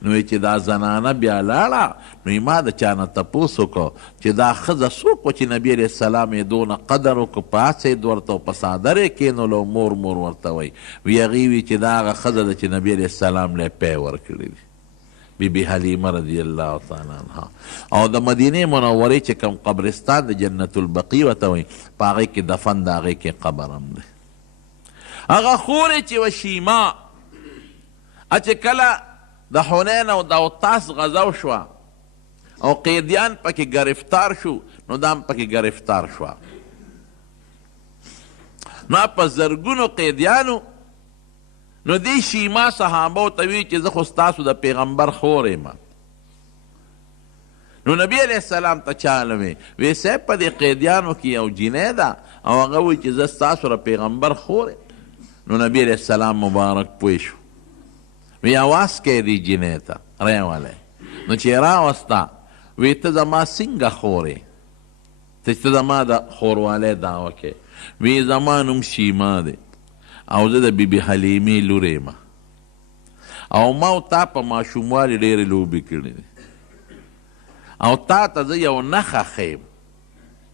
نو چې دا زنانه بیا لاړه نو ما د چا نه تپوس وکړو چې دا ښځه څوک وه چې نبي علیه السلام یې دونه قدر وکړو پاڅېد ورته او په څادر یې کېنولو او مور ورته وی هغې وي چې دا هغه ښځه ده چې نبي علیه السلام لی پی ورکړي دي بیبي حلیمه رضی الله تعالی عنها او د مدینې منورې چې کوم قبرستان د جنت البقی ورته وایي په هغې کې دفن د هغې کې قبر هم دی هغه خورې چې وه شیما چې کله د حنین او د اوتاس غزا شوه او قیدیان پکې گرفتار شو نو دا هم پکې گرفتار شوه نو په زرګونو قیدیانو نو دې شیما صحابو ته وی چې زه خو ستاسو د پیغمبر خور یم. نو نبی علیه السلام ته چاله وی صاحب په دې قیدیانو کې یو جینۍ ده او هغه وی چې زه ستاسو د پیغمبر خور یم. نو نبی علیه السلام مبارک پوه شو، وی اواز کوي دې جینۍ ته راولی. نو چې راوسته وی ته زما څنګه خور یې، ته زما د خوروالی دعوه کوې. وی زما نوم شیما دی او زه د بیبي حلیمې لور یم او ما او تا په ماشوموالي ډېرې لوبې کړې دي او تا ته زه یو نښه ښیم،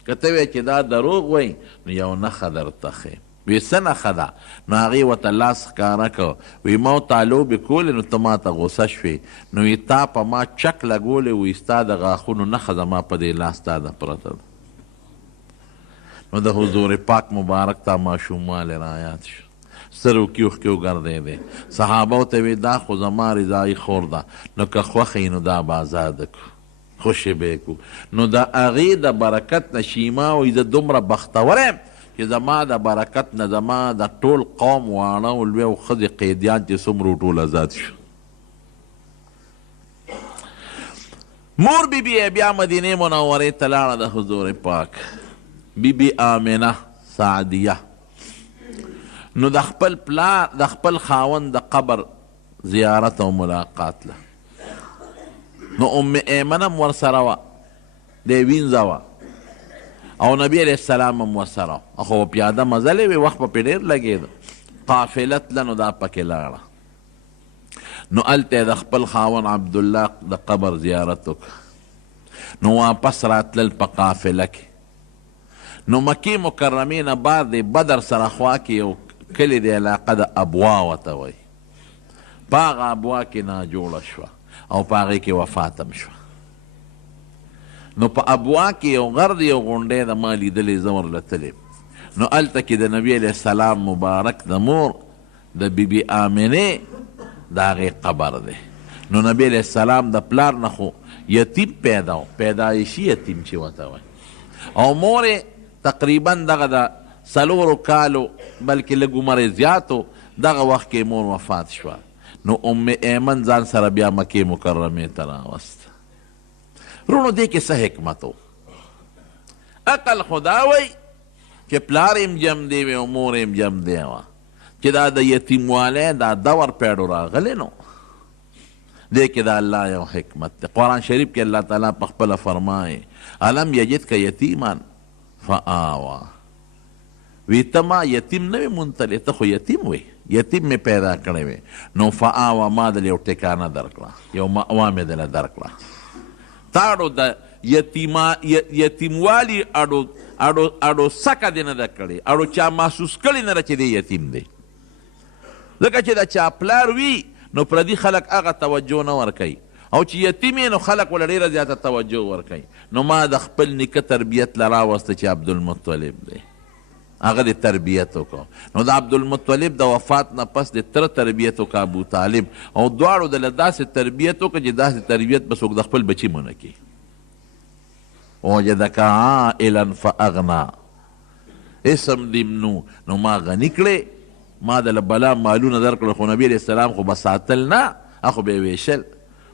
که ته وایې چې دا دروغ وایي نو یو نښه درته ښیم. وی څه نښه ده؟ نو هغې ورته لاس ښکاره کړ. وی ما او تا لوبې کولې نو ته ما ته غوسه شوې، نو وی تا په ما چک لګولې وی ستا د غاښونو نښه زما په دې لاس تا ده پرته ده. نو د حضور پاک مبارک تا ماشوموالی رایاد شو، سترګو کې اوښکې وګرځېدې. صحابو ته وی دا خو زما رضایي خور ده، نو که خوښه یې نو دا به ازاده کړو، خوشې به یې کړو. نو د هغې د برکت نه شیما وایي زه دومره بختور یم چې زما د برکت نه زما د ټول قوم واړه او لوی او ښځې قیدیان چې څومره ټول ازاد شو. مور بی بی بیا مدینې منورې ته لاړه د حضور پاک، بی بی آمنه سعدیه. نو د خپل پلار د خپل خاوند د قبر زیارت او ملاقات له. نو ام ایمنه هم ورسره وه، دی وینځه وه او نبی علیه السلام هم ورسره وه. خو پیاده مزلې وې، وخت به پرې ډېر لګېده. قافله تله نو دا پکې لاړه. نو هلته یې د خپل خاوند عبدالله د قبر زیارت وکړه. نو واپس راتلل په قافله کې. نو مکې مکرمې نه بعد د بدر سره خوا کې یو کلی د علاقه د ابوا ورته وایي، په هغه ابوا کې ناجوړه شوه او په هغې کې وفات هم شوه. نو په ابوا کې یو غر دی، یو غونډی د ما لیدلی، زه ورلتلی. نو هلته کې د نبي علیه السلام مبارک د مور د بیبي آمنې د هغې قبر دی. نو نبي علیه السلام د پلار نه خو یتیم پیدا و، پیدایشي یتیم چې ورته وایي، او مور تقریبا دغه د 4 کالو بلکې لږ عمر زیاتو دغه وخت کې مور وفات شوه. نو ام ایمن ځان سره بیا مکې مکرمې ته راوست. رونو دې کې څه حکمت و؟ عقل خو دا وی چې پلار یم جم دی وی او مور یم جم دی وه، چې دا د یتیموالی دا دور پیړو راغلی. نو دې کې دا الله یو حکمت دی. قرآن شریف کې الله تعالی په خپله فرمایي الم یجدک یتیما فآوا. وی ته ما یتیم نه وې مونتلی، ته خو یتیم وی، یتیم مې پیدا کړی وی. نو فآوا ما دل یو ټکانه درکړه، یو مأوا مې دله درکړه. تا اړو د یتیموالي اړو سکه دې نه ده کړې، اړو چا محسوس کړی نه ده چې دی یتیم دی. ځکه چې د چا پلار وي نو پردي خلک هغه توجه نه ورکوي، او چې یتیم نو خلک ول ډېره زیاته توجه ورکوي. نو ما د خپل نیکه تربیت له راوسته چې عبدالمطلب دی، هغه د تربیت وکړو. نو د عبدالمطلب د وفات نه پس د تره تربیت وکړه ابو طالب، او دواړو د له داسې تربیت وکړه چې داسې تربیت به څوک د خپل بچي مونه کړي. وجدک عائلا فاغنا، اسم دیمنو نو ما غني کړې، ما د له بلا مالونه درکړل، خو نبي علیه السلام خو به ساتل نه، هغه به یې ویشل.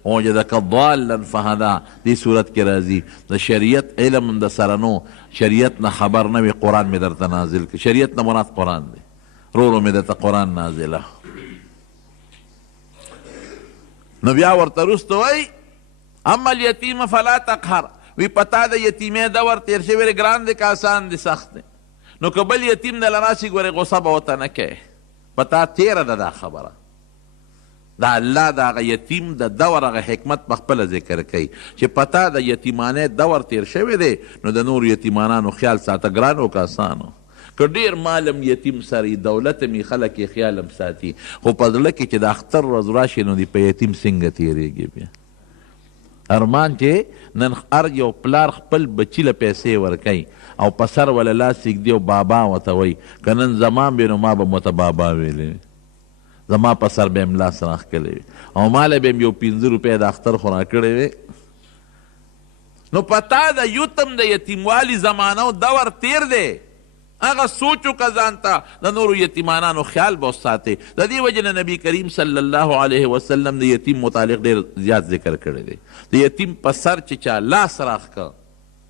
وجدک ضالا فهدا، دې صورت کې راځي د شریعت علم د سره نو، شریعت نه خبر نه وي، قرآن مې درته نازل کړي. شریعت نه مراد قرآن دی، رورو مې درته قرآن نازله. نو بیا ورته وروسته وایي اما الیتیم فلا تقهر، وی پتا د یتیمې دور تیر شوی دی، ګران دی که آسان دی سخت دی. نو که بل یتیم دله راشي ګورې غصه به ورته نه کوې، پتا تیره ده دا خبره. دا الله د هغه یتیم د دور هغه حکمت په خپله ذکر کوي چې پتا د یتیمانۍ دور تیر شوی دی، نو د نور یتیمانانو خیال ساته، ګران او که آسانو. که ډېر مالم یتیم سره دولت می خلک یې خیالم ساتي، خو په زړه کې چې د اختر ورځ راشي نو د په یتیم څنګه تېرېږي. بیا ارمان چې نن هر یو پلار خپل بچي له پیسې ورکوي او په سر وله لاس ایږدي او بابا ورته وایي، که نن زمان وي نو ما به ورته بابا ویلی، زما په سر به یم لاس راښکلی وي، او ماله به یم یو 15 روپۍ د اختر خو راکړی وي. نو پتا د یتم د یتیموالي زمانه او دور تیر دی، هغه سوچ وکړه ځان ته د نورو یتیمانانو خیال به وساتې. د دې وجې نه نبي کریم صلی الله علیه وسلم د یتیم متعلق ډېر زیات ذکر کړی دی. د یتیم په سر چې چا لاس راخ که،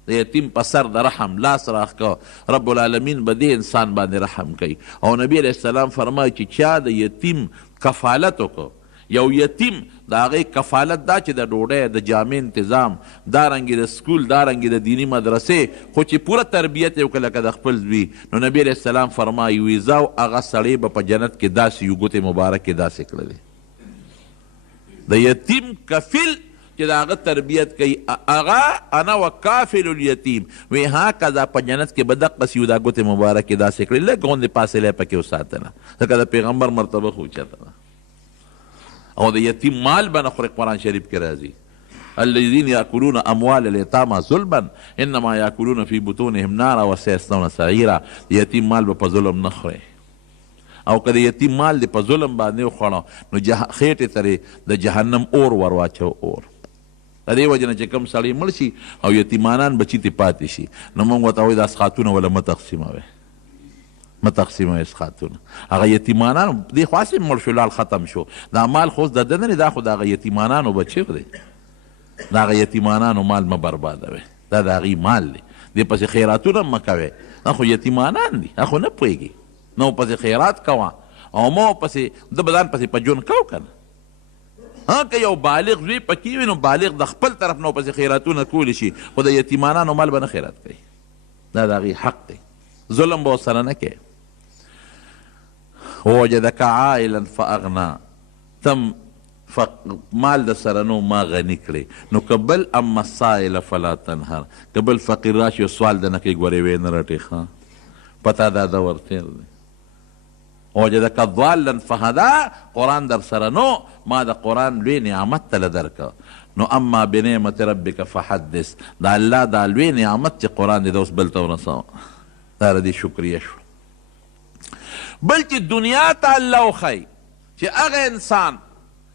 د یتیم په سر د رحم لاس راخ که، رب العالمین به دې انسان باندې رحم کوي. او نبی علیه السلام فرمایي چې چا د یتیم کفالت وکړو، یو یتیم د هغې کفالت دا چې د ډوډۍ د جامې تنظام، دارنګې د سکول، دارنګې د دیني مدرسې، خو چې پوره تربیت یې وکړه لکه د خپل زوی، نو نبی علیه السلام فرمایي ویزا او هغه سړی به په جنت کې داسې یو ګوتې مبارکې داسې کړلې. د یتیم کفیل چې د هغه تربیت کوي، هغه انا وکافل الیتیم، وی هکذا په جنت کې به دقسې یو دا ګوتې مبارکې داسې کړې، لږ غوندې فاصله یې پکې وساتله، ځکه د پیغمبر مرتبه خو اوچته ده. او د یتیم مال به نه خوري، قرآن شریف کې راځي الذین یاکلون اموال الیتاما ظلما انما یاکلون فی بطونهم نارا وسیصلون سعیرا. د یتیم مال به په ظلم نه خوري، او که د یتیم مال دې په ظلم باندې وخوړه نو خېټې ته د جهنم اور ور واچو. اور د دې وجې نه چې کوم سړی مړ شي او یتیمانان بچي ترې پاتې شي، نو موږ ورته وایو دا اسخاتونه وله مه تقسیموئ، مه تقسیموئ اسخاتونه. هغه یتیمانان دې خو هسې مړ شو، لال ختم شو، دا مال خو اوس د ده نه دی، دا خو د هغه یتیمانانو بچی دی. د هغه یتیمانانو مال مه بربادوئ، دا د هغې مال دی. دې پسې خیراتونه مه کوئ، دا خو یتیمانان دي، دا خو نه پوهېږي. نو پسې خیرات کوه او ما پسې ده به ځان پسې په ژوند کو که نه. که یو بالغ زوی پکې وي نو بالغ د خپل طرف نه پسې خیراتونه کولی شي، خو د یتیمانانو مال به نه خیرات کوي، دا د هغې حق دی. ظلم به ورسره نه کوي. ووجدک عائلا فاغنا، تم مال د سره نو ما غني کړې، نو که بل اما السائل فلا تنهر، که بل فقیر راشي او سوال د نه کوي ګورې ویې نه رټې، ښه پتا دا ده ورتېر دی. وجدک ضالا فهدا، قرآن در سره نو ما د قرآن لوی نعمت تله درکه، نو اما بنعمت ربک فحدث، دا الله دا لوی نعمت چې قرآن دی دا اوس بل ته ورسوه، دا د دې شکریه شو. بل چې دنیا ته الله وښیي چې هغه انسان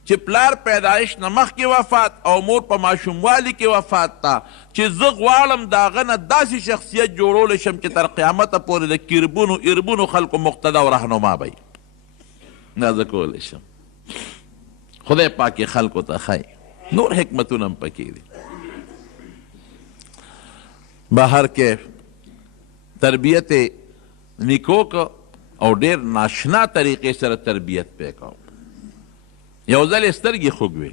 چې پلار پیدایش نه مخکې وفات او مور په ماشوموالي کې وفات ته، چې زه غواړم د هغه نه داسې شخصیت جوړولی شم چې تر قیامته پورې د کربونو اربونو خلکو مقتدا او رهنما به دا زه کولی شم. خدای پاک یې خلکو ته ښیي، نور حکمتونه هم پکې دي. بهر کې تربیت نیکو که او ډېر ناشنا طریقې سره تربیت پې کوو. یو ځل یې سترګې خوږ وې،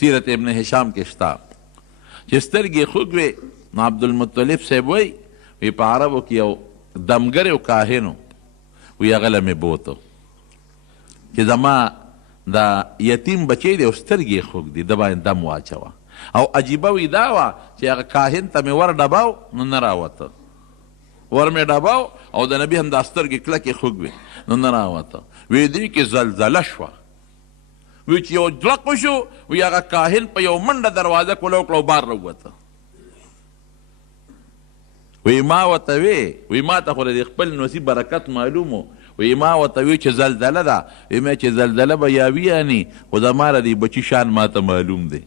سیرت ابن هشام کې شته چې سترګې خوږ وې، نو عبدالمطلب صاحب وی په عربو کې یو دمګر یو کاهن وی هغه له مې بوته چې زما دا یتیم بچی دی او سترګې خوږ دي، ده باندې دم واچوه. او عجیبه وی دا وه چې هغه کاهن ته مې ور ډباو نو نه راوته، ور مې ډباو او د نبي هم دا سترګې کلکې خوږ وې نو نه راوته. وی دې کې زلزله شوه، وی چې یو جلق وشو، وی هغه کاهن په یو منډه دروازه کوله وکړه او بار راووته. وی ما ورته وی ما ته خو د خپل نصیب برکت معلوم و، وی ما ورته وی چې زلزله ده، وی ما چې زلزله به یا ویاني، خو زما د دې بچي شان ما ته معلوم دی.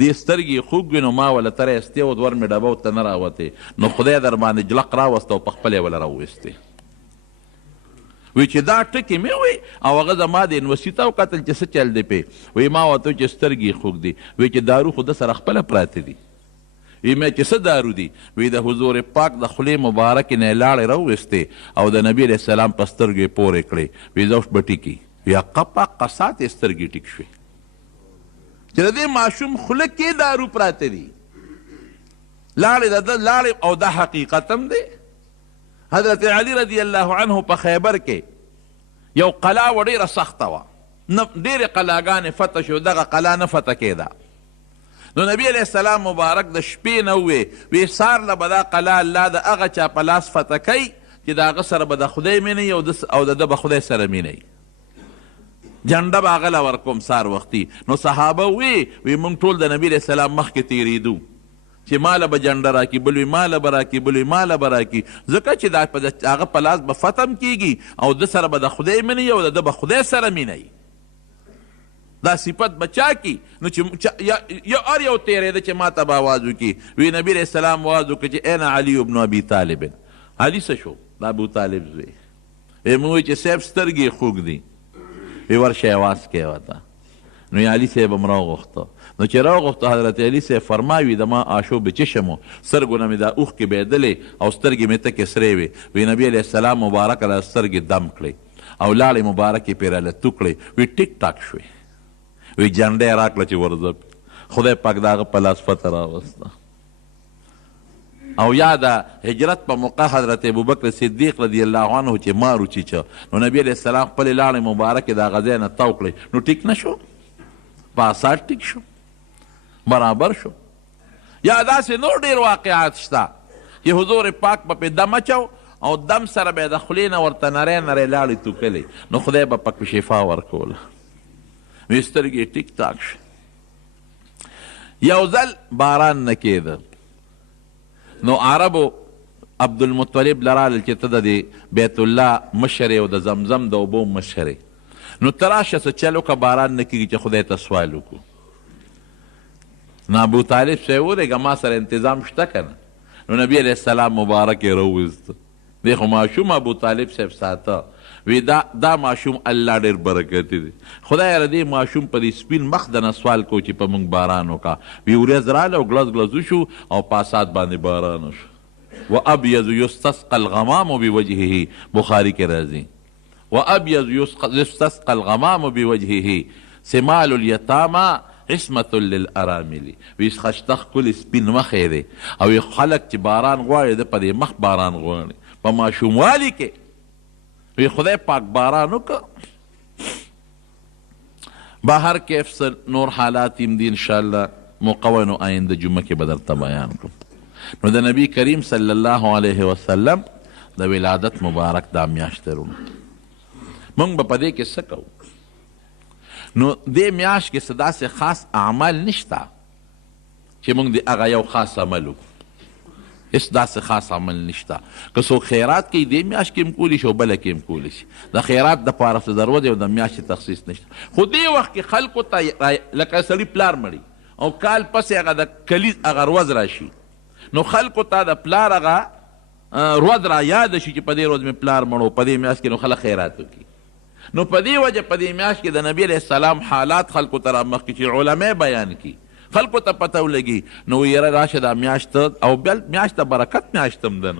دې سترګې خوږ وي نو ما وله تره استې و ور مې ډبه ورته نه راوتې، نو خدای در باندې جلق راوسته او په خپل یې وله راوویستې. وی چې دا ټکې مې وی او هغه زما د یونیورسټي ته وکتل چې څه چل دی پې، وی ما ورته چې سترګې خوږ دي، وی چې دارو خو ده سره خپله پراته دي. وی مې چې څه دارو دي، وی د حضور پاک د خولې مبارکې نه یې لاړې راوویستې او د نبي علیه السلام په سترګو یې پورې کړې، وی زه اوس به ټیکي، وی قپا قسات یې سترګې ټیک شوې چې د دې ماشوم خوله کې دارو پراته دي، لاړې د ده لاړې او دا حقیقت هم دی. حضرت علی رضی الله عنه په خیبر کې یو قلا و ډېره سخته وه، ډېرې قلاګانې فتح شو، دغه قلا نه فتح کېده. نو نبی علیه السلام مبارک د شپې نه وی سار له به دا قلا الله د هغه چا په لاس فتح کوي چې د هغه سره به د خدای مینه او د ده به خدای سره مینه جنډه به هغه له ورکوم سار وختي. نو صحابه وی موږ ټول د نبی علیه السلام مخکې تېرېدو چې ماله به جنډه راکړي، بل وی ماله به راکړي، بل وی ماله به راکړي، ځکه چې دا هغه په لاس به فتم کېږي او ده سره به د خدای مینه او د ده به خدای سره مینه دا صفت بچا کی. نو چې هر یو تېرېده چې ما ته به آواز وکړي، وی نبي علیه السلام آواز وکړي چې این علي بن ابي طالب، علي څه شو د ابو طالب زوی موږ وایي چې صاحب سترګې خوږ دي وی ورشه اواز کوي ورته نو علي صاحب هم راوغوښته نو چې راوغوښته حضرت علي صاحب فرمایي د ما آشو به چشم و سترګو نه مې دا اوښکې بهېدلې او سترګې مې تکې سرې وې وی نبي علیه السلام مبارک را سترګې دم کړې او لاړې مبارکې پرې رالتو کړې وی ټیک ټاک شوې وی جنډه یې راکړه چې ورځه خدای پاک د هغه په لاس فتح راوسته او یا د هجرت په موقع حضرت ابوبکر صدیق رضی الله عنه چې مار وچیچه نو نبی علیه السلام خپلې لاړې مبارکې د هغه ځای نه تاو کړې نو ټیک نه شو په اساس ټیک شو برابر شو یا داسې نور ډېر واقعات شته چې حضور پاک به پې دم اچو او دم سره به یې د خولې نه ورته نری نری لاړې توکلې نو خدای به پکې شفا ورکوله وی سترګې ټیک ټاک شي یو ځل باران نه کېده نو عربو عبدالمطلب لرال چې ته د بیت الله مشر او د زمزم د اوبو مشر نو ته راشه څه چل وکړه باران نه کېږي چې خدای ته سوال وکړو نو ابو طالب صاحب ورېږه ما سره انتظام شته که نه نو نبي علیه السلام مبارک یې راوویسته دی خو ماشوم ابو طالب صاحب ساته وی دا ماشوم الله ډېر برکتي دی خدایه دې ماشوم په دې سپین مخ د نه سوال کو چې په موږ باران وکړه وی ورځ راله او ګلز ګلز وشو او په اسات باندې باران وشو وابیض یستسقى الغمام بوجهه بخاري کې راځي وابیض یستسقى الغمام بوجهه سمال الیتامى عصمت للارامل وی خشته ښکلې سپین مخی دی او خلک چې باران غواړي د په دې مخ باران غواړي په ماشوموالي کې وی خدای پاک باران وکړه بهر کیف نور حالات هم دي انشاءالله موقع نو آینده جمعه کې به درته بیان کړم نو د نبی کریم صلی الله علیه وسلم د ولادت مبارک دا میاشت رونه موږ به په دې کې څه کوو نو دې میاشت کې څه داسې خاص اعمال نشته چې موږ د هغه یو خاص عمل وکړو هېڅ داسې خاص عمل نشته که څوک خیرات کوي دې میاشت کې هم کولی شي او بله کې هم کولی شي د خیرات دپاره څه ضرورت او د میاشتې تخصیص نشته خو دې وخت کې خلکو ته لکه سړي پلار مړي او کال پسې هغه د کلیز هغه ورځ راشي نو خلکو ته د پلار هغه ورځ را یاد شي چې په دې ورځ مې پلار مړو په دې میاشت کې نو خلک خیرات وکړي نو په دې وجه په دې میاشت کې د نبي علیه السلام حالات خلکو ته رامخکې چې علما بیان کړي خلکو ته پته ولګي نو یاره راشه دا میاشت او بل میاشت د برکت میاشت هم ده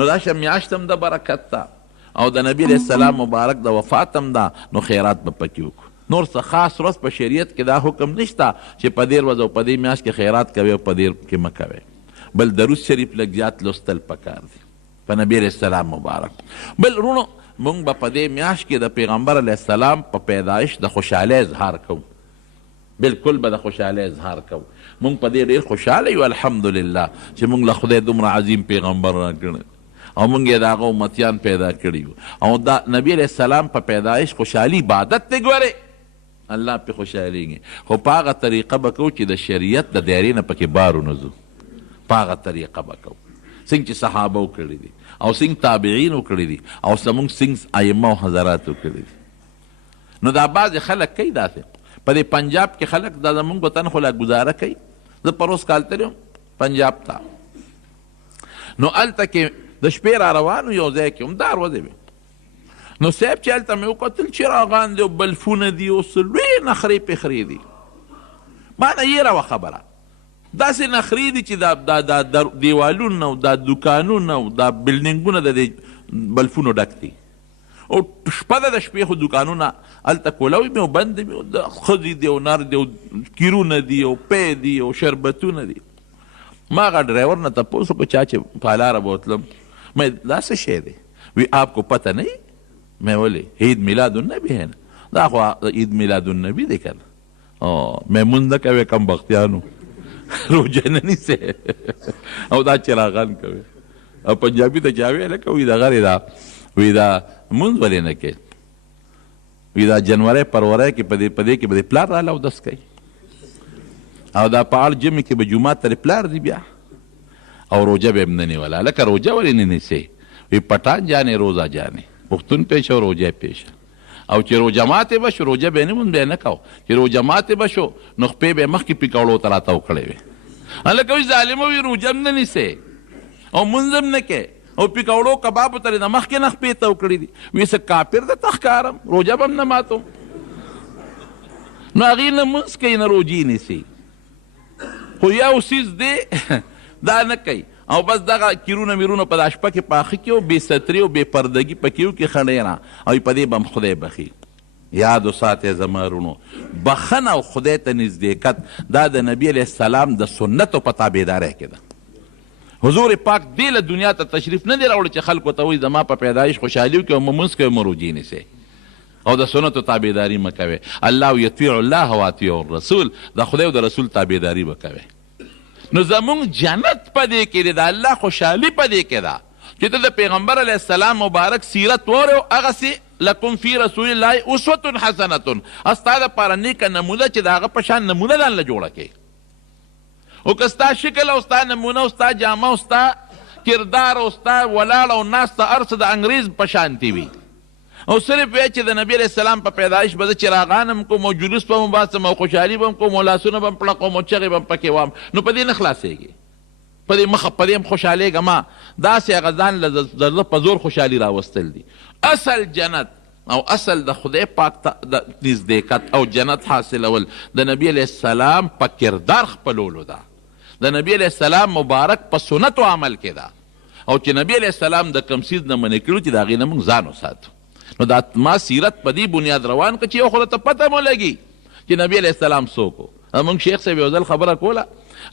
نو راشه میاشت هم د برکت ده او د نبي علیه السلام مبارک د وفات هم ده نو خیرات به پکې وکړو نور څه خاص ورځ په شریعت کې دا حکم نشته چې په دې ورځ او په دې میاشت کې خیرات کوي او په دې کې مه کوئ بل درود شریف لږ زیات لوستل پکار دي په نبي علیه السلام مبارک بل رونو مونږ به په دې میاشت کې د پیغمبر علیه السلام په پیدایش د خوشحالۍ اظهار کوو بلکل به د خوشحالۍ اظهار کوو مونږ په دې ډېر خوشحاله یو الحمدلله چې مونږ له خدای دومره عظیم پیغمبر راکړی او مونږ یې د هغه امتیان پیدا کړي یو او دا نبي علیه السلام په پیدایش خوشحالي عبادت دی ګورې الله پې خوشحالېږي خو په هغه طریقه به کوو چې د شریعت د دایرې نه پکې بار ونځو په هغه طریقه به کوو څنګه چې صحابه وکړي دي او څنګه تابعین وکړي دي او زموږ څنګه ائمه او حضرات وکړي دي نو دا بعضې خلک کوي داسې په دې پنجاب کې خلک دا زموږ وطن خو لا ګزاره کوي زه پروس کال تللی وم پنجاب ته نو هلته کې د شپې را روان یو ځای کې همدا ورځې وې نو صاحب چې هلته مې وکتل چراغان دي او بلفونه دي او څه لوی نخرې پخرې دي ما نه یېره وه خبره داسې نخرې دي چې دا دیوالونه او دا دوکانونه او دا بلډینګونه د دې بلفونو ډک دي او شپه ده د شپې خو دوکانونه هلته کولاوي مې او بند مې د ښځې دي او نر دي او کیرونه دي او پی دي او شربتونه دي ما هغه ډرایور نه تپوس وکړو چا چې په لاره به وتلم مې دا څه شی دی وی آپ کو پتہ نہیں میں بولے عید میلاد النبی ہے نا دا خو عید میلاد النبی دی که نه میں مونځ نه کوې کم بختیانو روژه نه نیسې او دا چراغان کوي او پنجابي ته چا ویله که وي دغه دی دا وی دا مونځ ولې نه کوې وی دا جنوري پرورۍ کې په دې کې به د پلار راله اودس کوي او دا په اړ جمعې کې به جومات ته د پلار دی بیا او روژه به هم نه نیوله هلکه روژه ولې نه نیسې وی پټان جانې روزه جانې پښتون پیشه او روژه پیشه او چې روژه ماتې به شو روژه به یې نه مونځ به یې نه کوو چې روژه ماتې به شو نو خپې به یې مخکې پیکوړو ته راتاو کړی وې هلکه وي ظالمه وي روژه هم نه نیسې او مونځ هم نه کې او پکوړو کبابو ته د مخکې نه خپې تو کړي دي. وی څه کافر درته ښکارم، روژه به هم نه ماتوم. نو هغې نه لمونځ کوي نه روجې نیسي، خو یو څیز دی دا نه کوي او بس دغه کیرونه میرونه په دا شپه کې پاخه کړي او بې ستري او بې پردګي پکې وکړي ښه ډېره، او په دې به هم خدای بخي. یاد وساتئ زما وروڼو، بخښنه او خدای ته نزدېکت دا د نبي علیه السلام د سنتو په تابعدارۍ کې ده. حضور پاک دې له دنیا ته تشریف نه دی راوړی چې خلکو ته وایي زما په پیدایش خوشحالي وکړئ او مونځ کوئ او روجې نیسئ او د سنتو تابعداري مه کوئ. الله یطیع الله و اطیع الرسول، د خدای او د رسول تابعداري به کوئ. نو زمونږ جنت په دې کې دی، د الله خوشحالي په دې کې ده چې ته د پیغمبر علیه السلام مبارک سیرت وورې او هغسې لکم فی رسول الله اسوة حسنة، ستا دپاره نیکه نمونه چې د هغه په شان نمونه ځان له جوړه کړې. او که ستا شکل او ستا نمونه او ستا جامه او ستا کردار او ستا ولاړ او ناسته هر څه د انګریز په شانتې وي او صرف وایي چې د نبي علیه السلام په پیدایش به زه چراغان هم کوم او جلوس به هم وباسم او خوشحالي به هم کوم او لاسونه به هم پړقوم او چغې به هم پکې وام، نو په دې نه خلاصېږي، په دې مخه په دې هم خوشحالېږه ما. داسې هغه ځان له د زړه په زور خوشحالي راوستل دي. اصل جنت او اصل د خدای پاک ته د نزدېکت او جنت حاصلول د نبي علیه السلام په کردار خپلولو ده، د نبی علیه السلام مبارک په سنتو عمل کې ده، او چې نبی علیه السلام د کوم څیز نه منع کړو چې د هغې نه موږ ځان وساتو. نو دا ما سیرت په دې بنیاد روان کړه چې یو خو ته پته مو لګي چې نبی علیه السلام څوک و. زموږ شیخ صاحب یو ځل خبره کوله،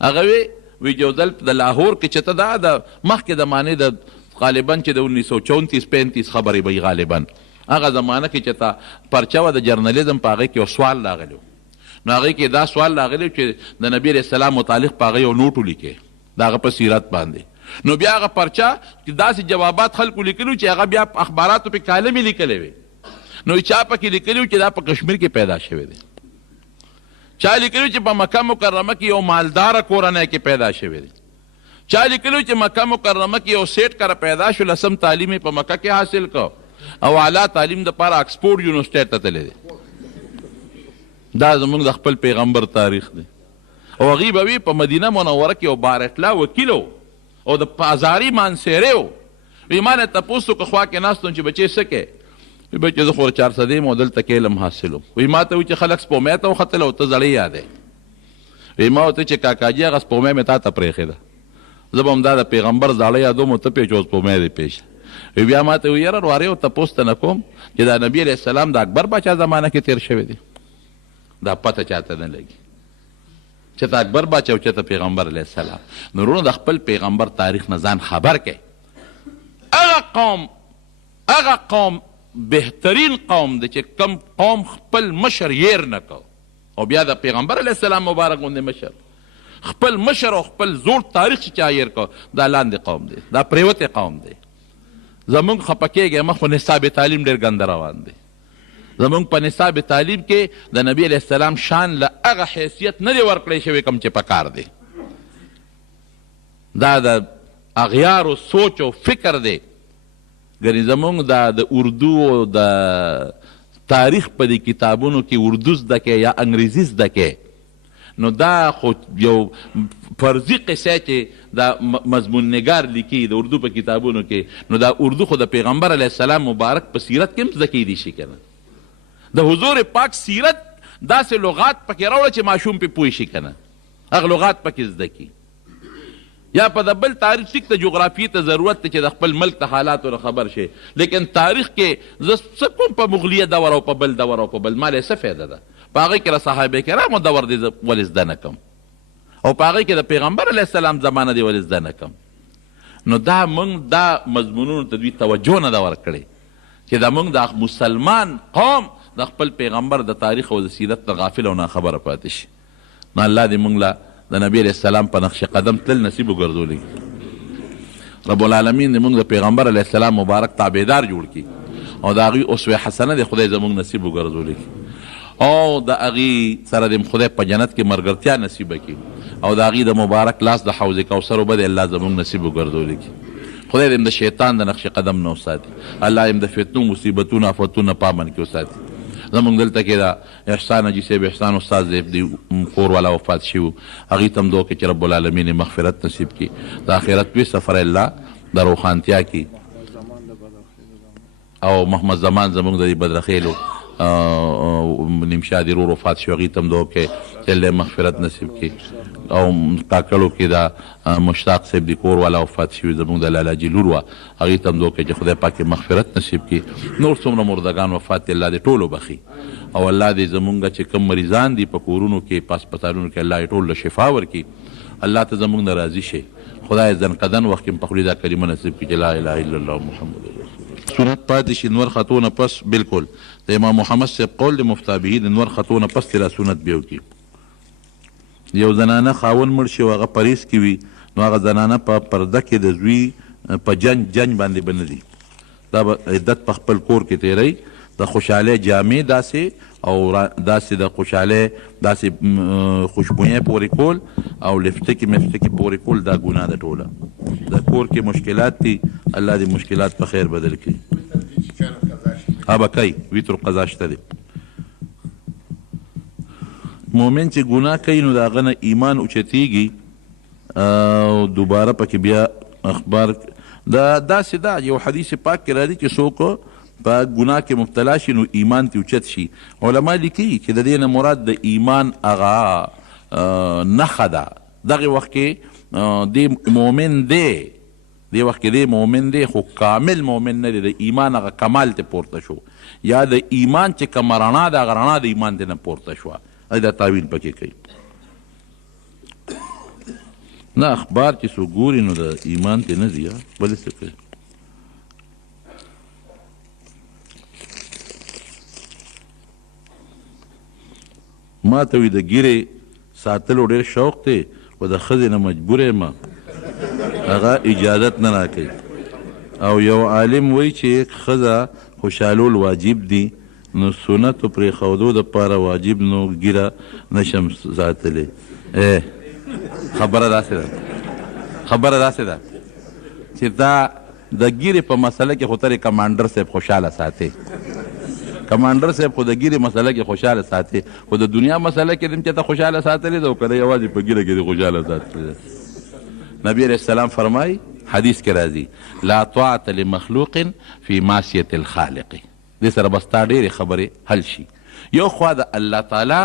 هغه وی یو ځل د لاهور کې چې ته دا د مخکې زمانې د غالبا چې د 1934-35 خبرې به غالبا هغه زمانه کې چې ته پرچه وه د جرنالیزم په هغې کې یو سوال راغلی، نو هغې کې دا سوال راغلی چې د نبي علیه السلام متعلق په هغه یو نوټ ولیکې د هغه په سیرت باندې. نو بیا هغه پرچه داسې جوابات خلکو لیکلي چې هغه بیا اخباراتو پې کالمې لیکلی وې. نو چا پکې لیکلي چې دا په کشمیر کې پیدا شوی دی، چا لیکلي چې په مکه مکرمه کې یو مالداره کورنۍ کې پیدا شوی دی، چا لیکلي چې مکه مکرمه کې یو سیټ کره پیدا شو، لسم تعلیم یې په مکه کې حاصل کو او اعلی تعلیم دپاره آکسفورډ یونیورسټۍ ته تللی دی. دا زمونږ د خپل پیغمبر تاریخ دی. او هغې به وي په مدینه منوره کې یو بارټلا وکیل و او د پازاري مانسیری و. وی ما نه تپوس وکړه خوا کې ناست وم چې بچې څه کوې؟ وی بچې زه خو 400 یم او دلته کې علم حاصلوم. وی ما ته وایي چې خلک سپومۍ ته وختل او ته زړی یادی. وی ما ورته چې کاکاجي هغه سپومۍ مې تا ته پرېښې ده، زه به همدا د پیغمبر زاړه یادوم او ته پې چې اوس سپومۍ دې پیش. وی بیا ما ته وی یاره وارې او تپوس ته نه کوم چې دا نبي علیه السلام د اکبر باچا زمانه کې تېر شوی دی، دا پته چاته نه لګي چې ته اکبر باچا او چې ته پیغمبر علیه السلام. نو وروڼو د خپل پیغمبر تاریخ نه ځان خبر کړئ. هغه قوم بهترین قوم دی چې کم قوم خپل مشر یېر نه کو او بیا د پیغمبر علیه السلام مبارک غوندې مشر خپل مشر او خپل زوړ تاریخ چې چا یېر کو، دا لاندې قوم دی، دا پریوتی قوم دی. زمونږ خفه کېږئ مه، خو نصاب تعلیم ډېر ګنده روان دی. زمونږ په نصاب تعلیم کې د نبی علیه السلام شان له هغه حیثیت نه دی ورکړی شوی کوم چې پکار دی. دا د اغیارو سوچ او فکر دی. ګنې زمونږ د اردو او د تاریخ په دې کتابونو کې اردو زده کې یا انګریزي زده کې، نو دا خو یو فرضي قصه چې دا مضمون نگار لیکي د اردو په کتابونو کې، نو دا اردو خو د پیغمبر علیه السلام مبارک په سیرت کې هم زده کیدی شي که نه. د حضور پاک سیرت داسې لغات پکې راوړه چې ماشوم پې پوه شي که نه، هغه لغات پکې زده کي. یا په د بل تاریخ ټیک ته جغرافیې ته ضرورت دی چې د خپل ملک د حالاتو نه خبر شي، لیکن تاریخ کې زه څه کوم په مغلیه دور او په بل دور او په بل، ما له څه فایده ده؟ په هغې کې د صحابه کرامو دور دی ولې زده نه کم، او په هغې کې د پیغمبر علیه السلام زمانه دی ولې زده نه کم. نو دا موږ دا مضمونونو ته دوی توجه نه ده ورکړې چې دا موږ د مسلمان قوم د خپل پیغمبر د تاریخ او د سیرت نه غافل او ناخبره پاتې شي. نو الله دې موږ له د نبی علیه السلام په نقش قدم تل نصیب وګرځولی. رب العالمین دې موږ د پیغمبر علیه السلام مبارک تابعدار جوړ کړي او د هغوی اسوه حسنه دې خدای زموږ نصیب وګرځولی او د هغې سره دې خدای په جنت کې ملګرتیا نصیبه کړي او د هغې د مبارک لاس د حوض کوثر اوبه دې الله زموږ نصیب وګرځولی کړي. خدای دې د شیطان د نقش قدم نه وساتي، الله دې د فتنو مصیبتونو آفتونو پامن کې وساتي. زمونږ دلته کې دا احسان حاجي صاحب احسان استاد صاحب دی کور والا وفات شوي، هغوی ته هم دعا کې چې رب العالمین مغفرت نصیب کړي، د آخرت وی سفر الله د روښانتیا کې او محمد زمان زموږ د دې بدرخیلو نیمشادي رور وفات شو هغې ته هم دعا کوې چې الله مغفرت نصیب کړي او کاکړو کې دا مشتاق صاحب د کور والا وفات شوي زموږ د لالاجي لور وه هغې ته هم دعا کوې چې خدای پاک مغفرت نصیب کړي نور څومره مردګان وفات دي الله دې ټولو بخي او الله دې زمونږ چې کوم مریضان دي په کورونو کې په هسپتالونو کې الله یې ټول له شفا ورکړي الله ته زمونږ نه راضي شي خدای زنقدن وخت کې په خولې دا کلمه نصیب کړي چې لا اله الا الله محمد رسول الله سنت پاتې شي نور خطونه پس بالکل د امام محمد صاحب قول د مفتابهي د نور خطونه پس تیرا سنت بیا وکړي یو زنانه خاون مړ شي او هغه پریز کې وي نو هغه زنانه په پرده کې د زوی په جنج باندې به نه دي دا به عدت په خپل کور کې تیری د خوشحالۍ جامې داسې او داسې د خوشحالۍ داسې خوشبویۍ پورې کول او لفټکې مفټکې پورې کول دا ګناه ده ټوله د کور کې مشکلات دي الله دې مشکلات په خیر بدل کړي به کوي ویتر قضا شته دی مؤمن چې ګناه کوي نو د هغه نه ایمان اوچتېږي او دوباره پکې بیا اخبار دا داسې ده یو حدیث پاک کې راځي چې څوک په ګناه کې مبتلا شي نو ایمان ترې اوچت شي علما لیکي چې د دې نه مراد د ایمان هغه نښه ده دغه وخت کې دی مؤمن دی دې وخت کې دی مؤمن دی خو کامل مؤمن نه دی د ایمان هغه کمال ته پورته شو یا د ایمان چې کومه رڼا ده هغه رڼا د ایمان ته نه پورته شوه دا تعویل پکې کوي نه اخبار چې څوک ګوري نو د ایمان ته نه ځي بلې څه کوي ما ته وي د ګیرې ساتلو ډېر شوق دی خو د ښځې نه مجبور یم هغه اجازت نه راکوي او یو عالم وایي چې ښځه خوشحالول واجب دي نو سنتو پرېښودو دپاره واجب نو ګیره نشم ساتلی خبره داسې ده چې دا د ګیرې په مسله کې خو ترې کمانډر صاحب خوشحاله ساتي کمانډر صاحب خو د ګیرې مسله کې خوشحاله ساتي خو د دنیا مسله کې دم چې ته خوشحاله ساتلی ده او که یوازې په ګیره کې دې خوشحاله ساتلی ده نبی علیه السلام فرمایي حدیث کې راځي لا طاعة لمخلوق فی معصیة الخالق دې سره بس تا ډېرې خبرې حل شي یو خوا د الله تعالی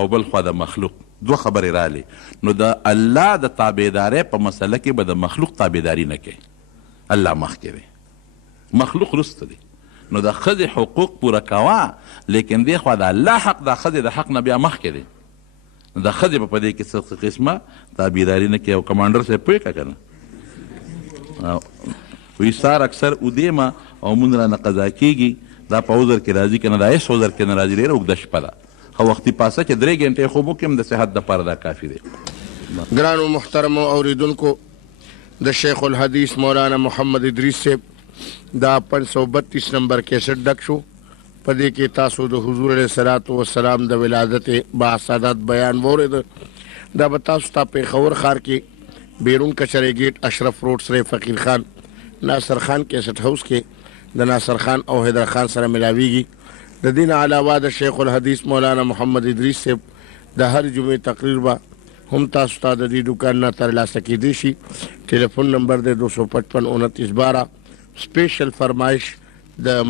او بل خوا د مخلوق دوه خبرې رالی نو د الله د تابعدارۍ په مسله کې به د مخلوق تابعداري نه کوي الله مخکې دی مخلوق وروسته دی نو د ښځې حقوق پوره کوه لیکن دې خوا د الله حق د ښځې د حق نه بیا مخکې دی نو د ښځې به په دې کې څه قسمه تابعداري نه کوي او کمانډر صاحب پوهې که نه وایي سار اکثر ادیمه او مونږ رانه قضا کېږي دا په عذر کې راځي که نه دا هېڅ عذر کې نه راځي ډېره اوږده شپه ده ښه وختي پاسه چې 3 ګنټې خوب وکړم د صحت دپاره دا کافي دی ګرانو محترمو اوریدونکو د شیخ الحدیث مولانا محمد ادریس صاحب دا 532 نمبر کیسټ ډک شو په دې کې تاسو د حضور علیه الصلاۃ والسلام د ولادت باسعادت بیان واورېد دا به تاسو ته پېښور ښار کې بیرون کچرې ګیټ اشرف روډ سره فقیر خان ناصر خان کیسټ هاوس کې د ناصر خان او حیدر خان سره ملاویږي د دې نه علاوه د شیخ الحدیث مولانا محمد ادریس صاحب د هر جمعې تقریر به هم تاسو ته د دې دوکان نه ترلاسه کیدی شي ټلیفون نمبر دی 255 29 12 سپیشل فرمایش د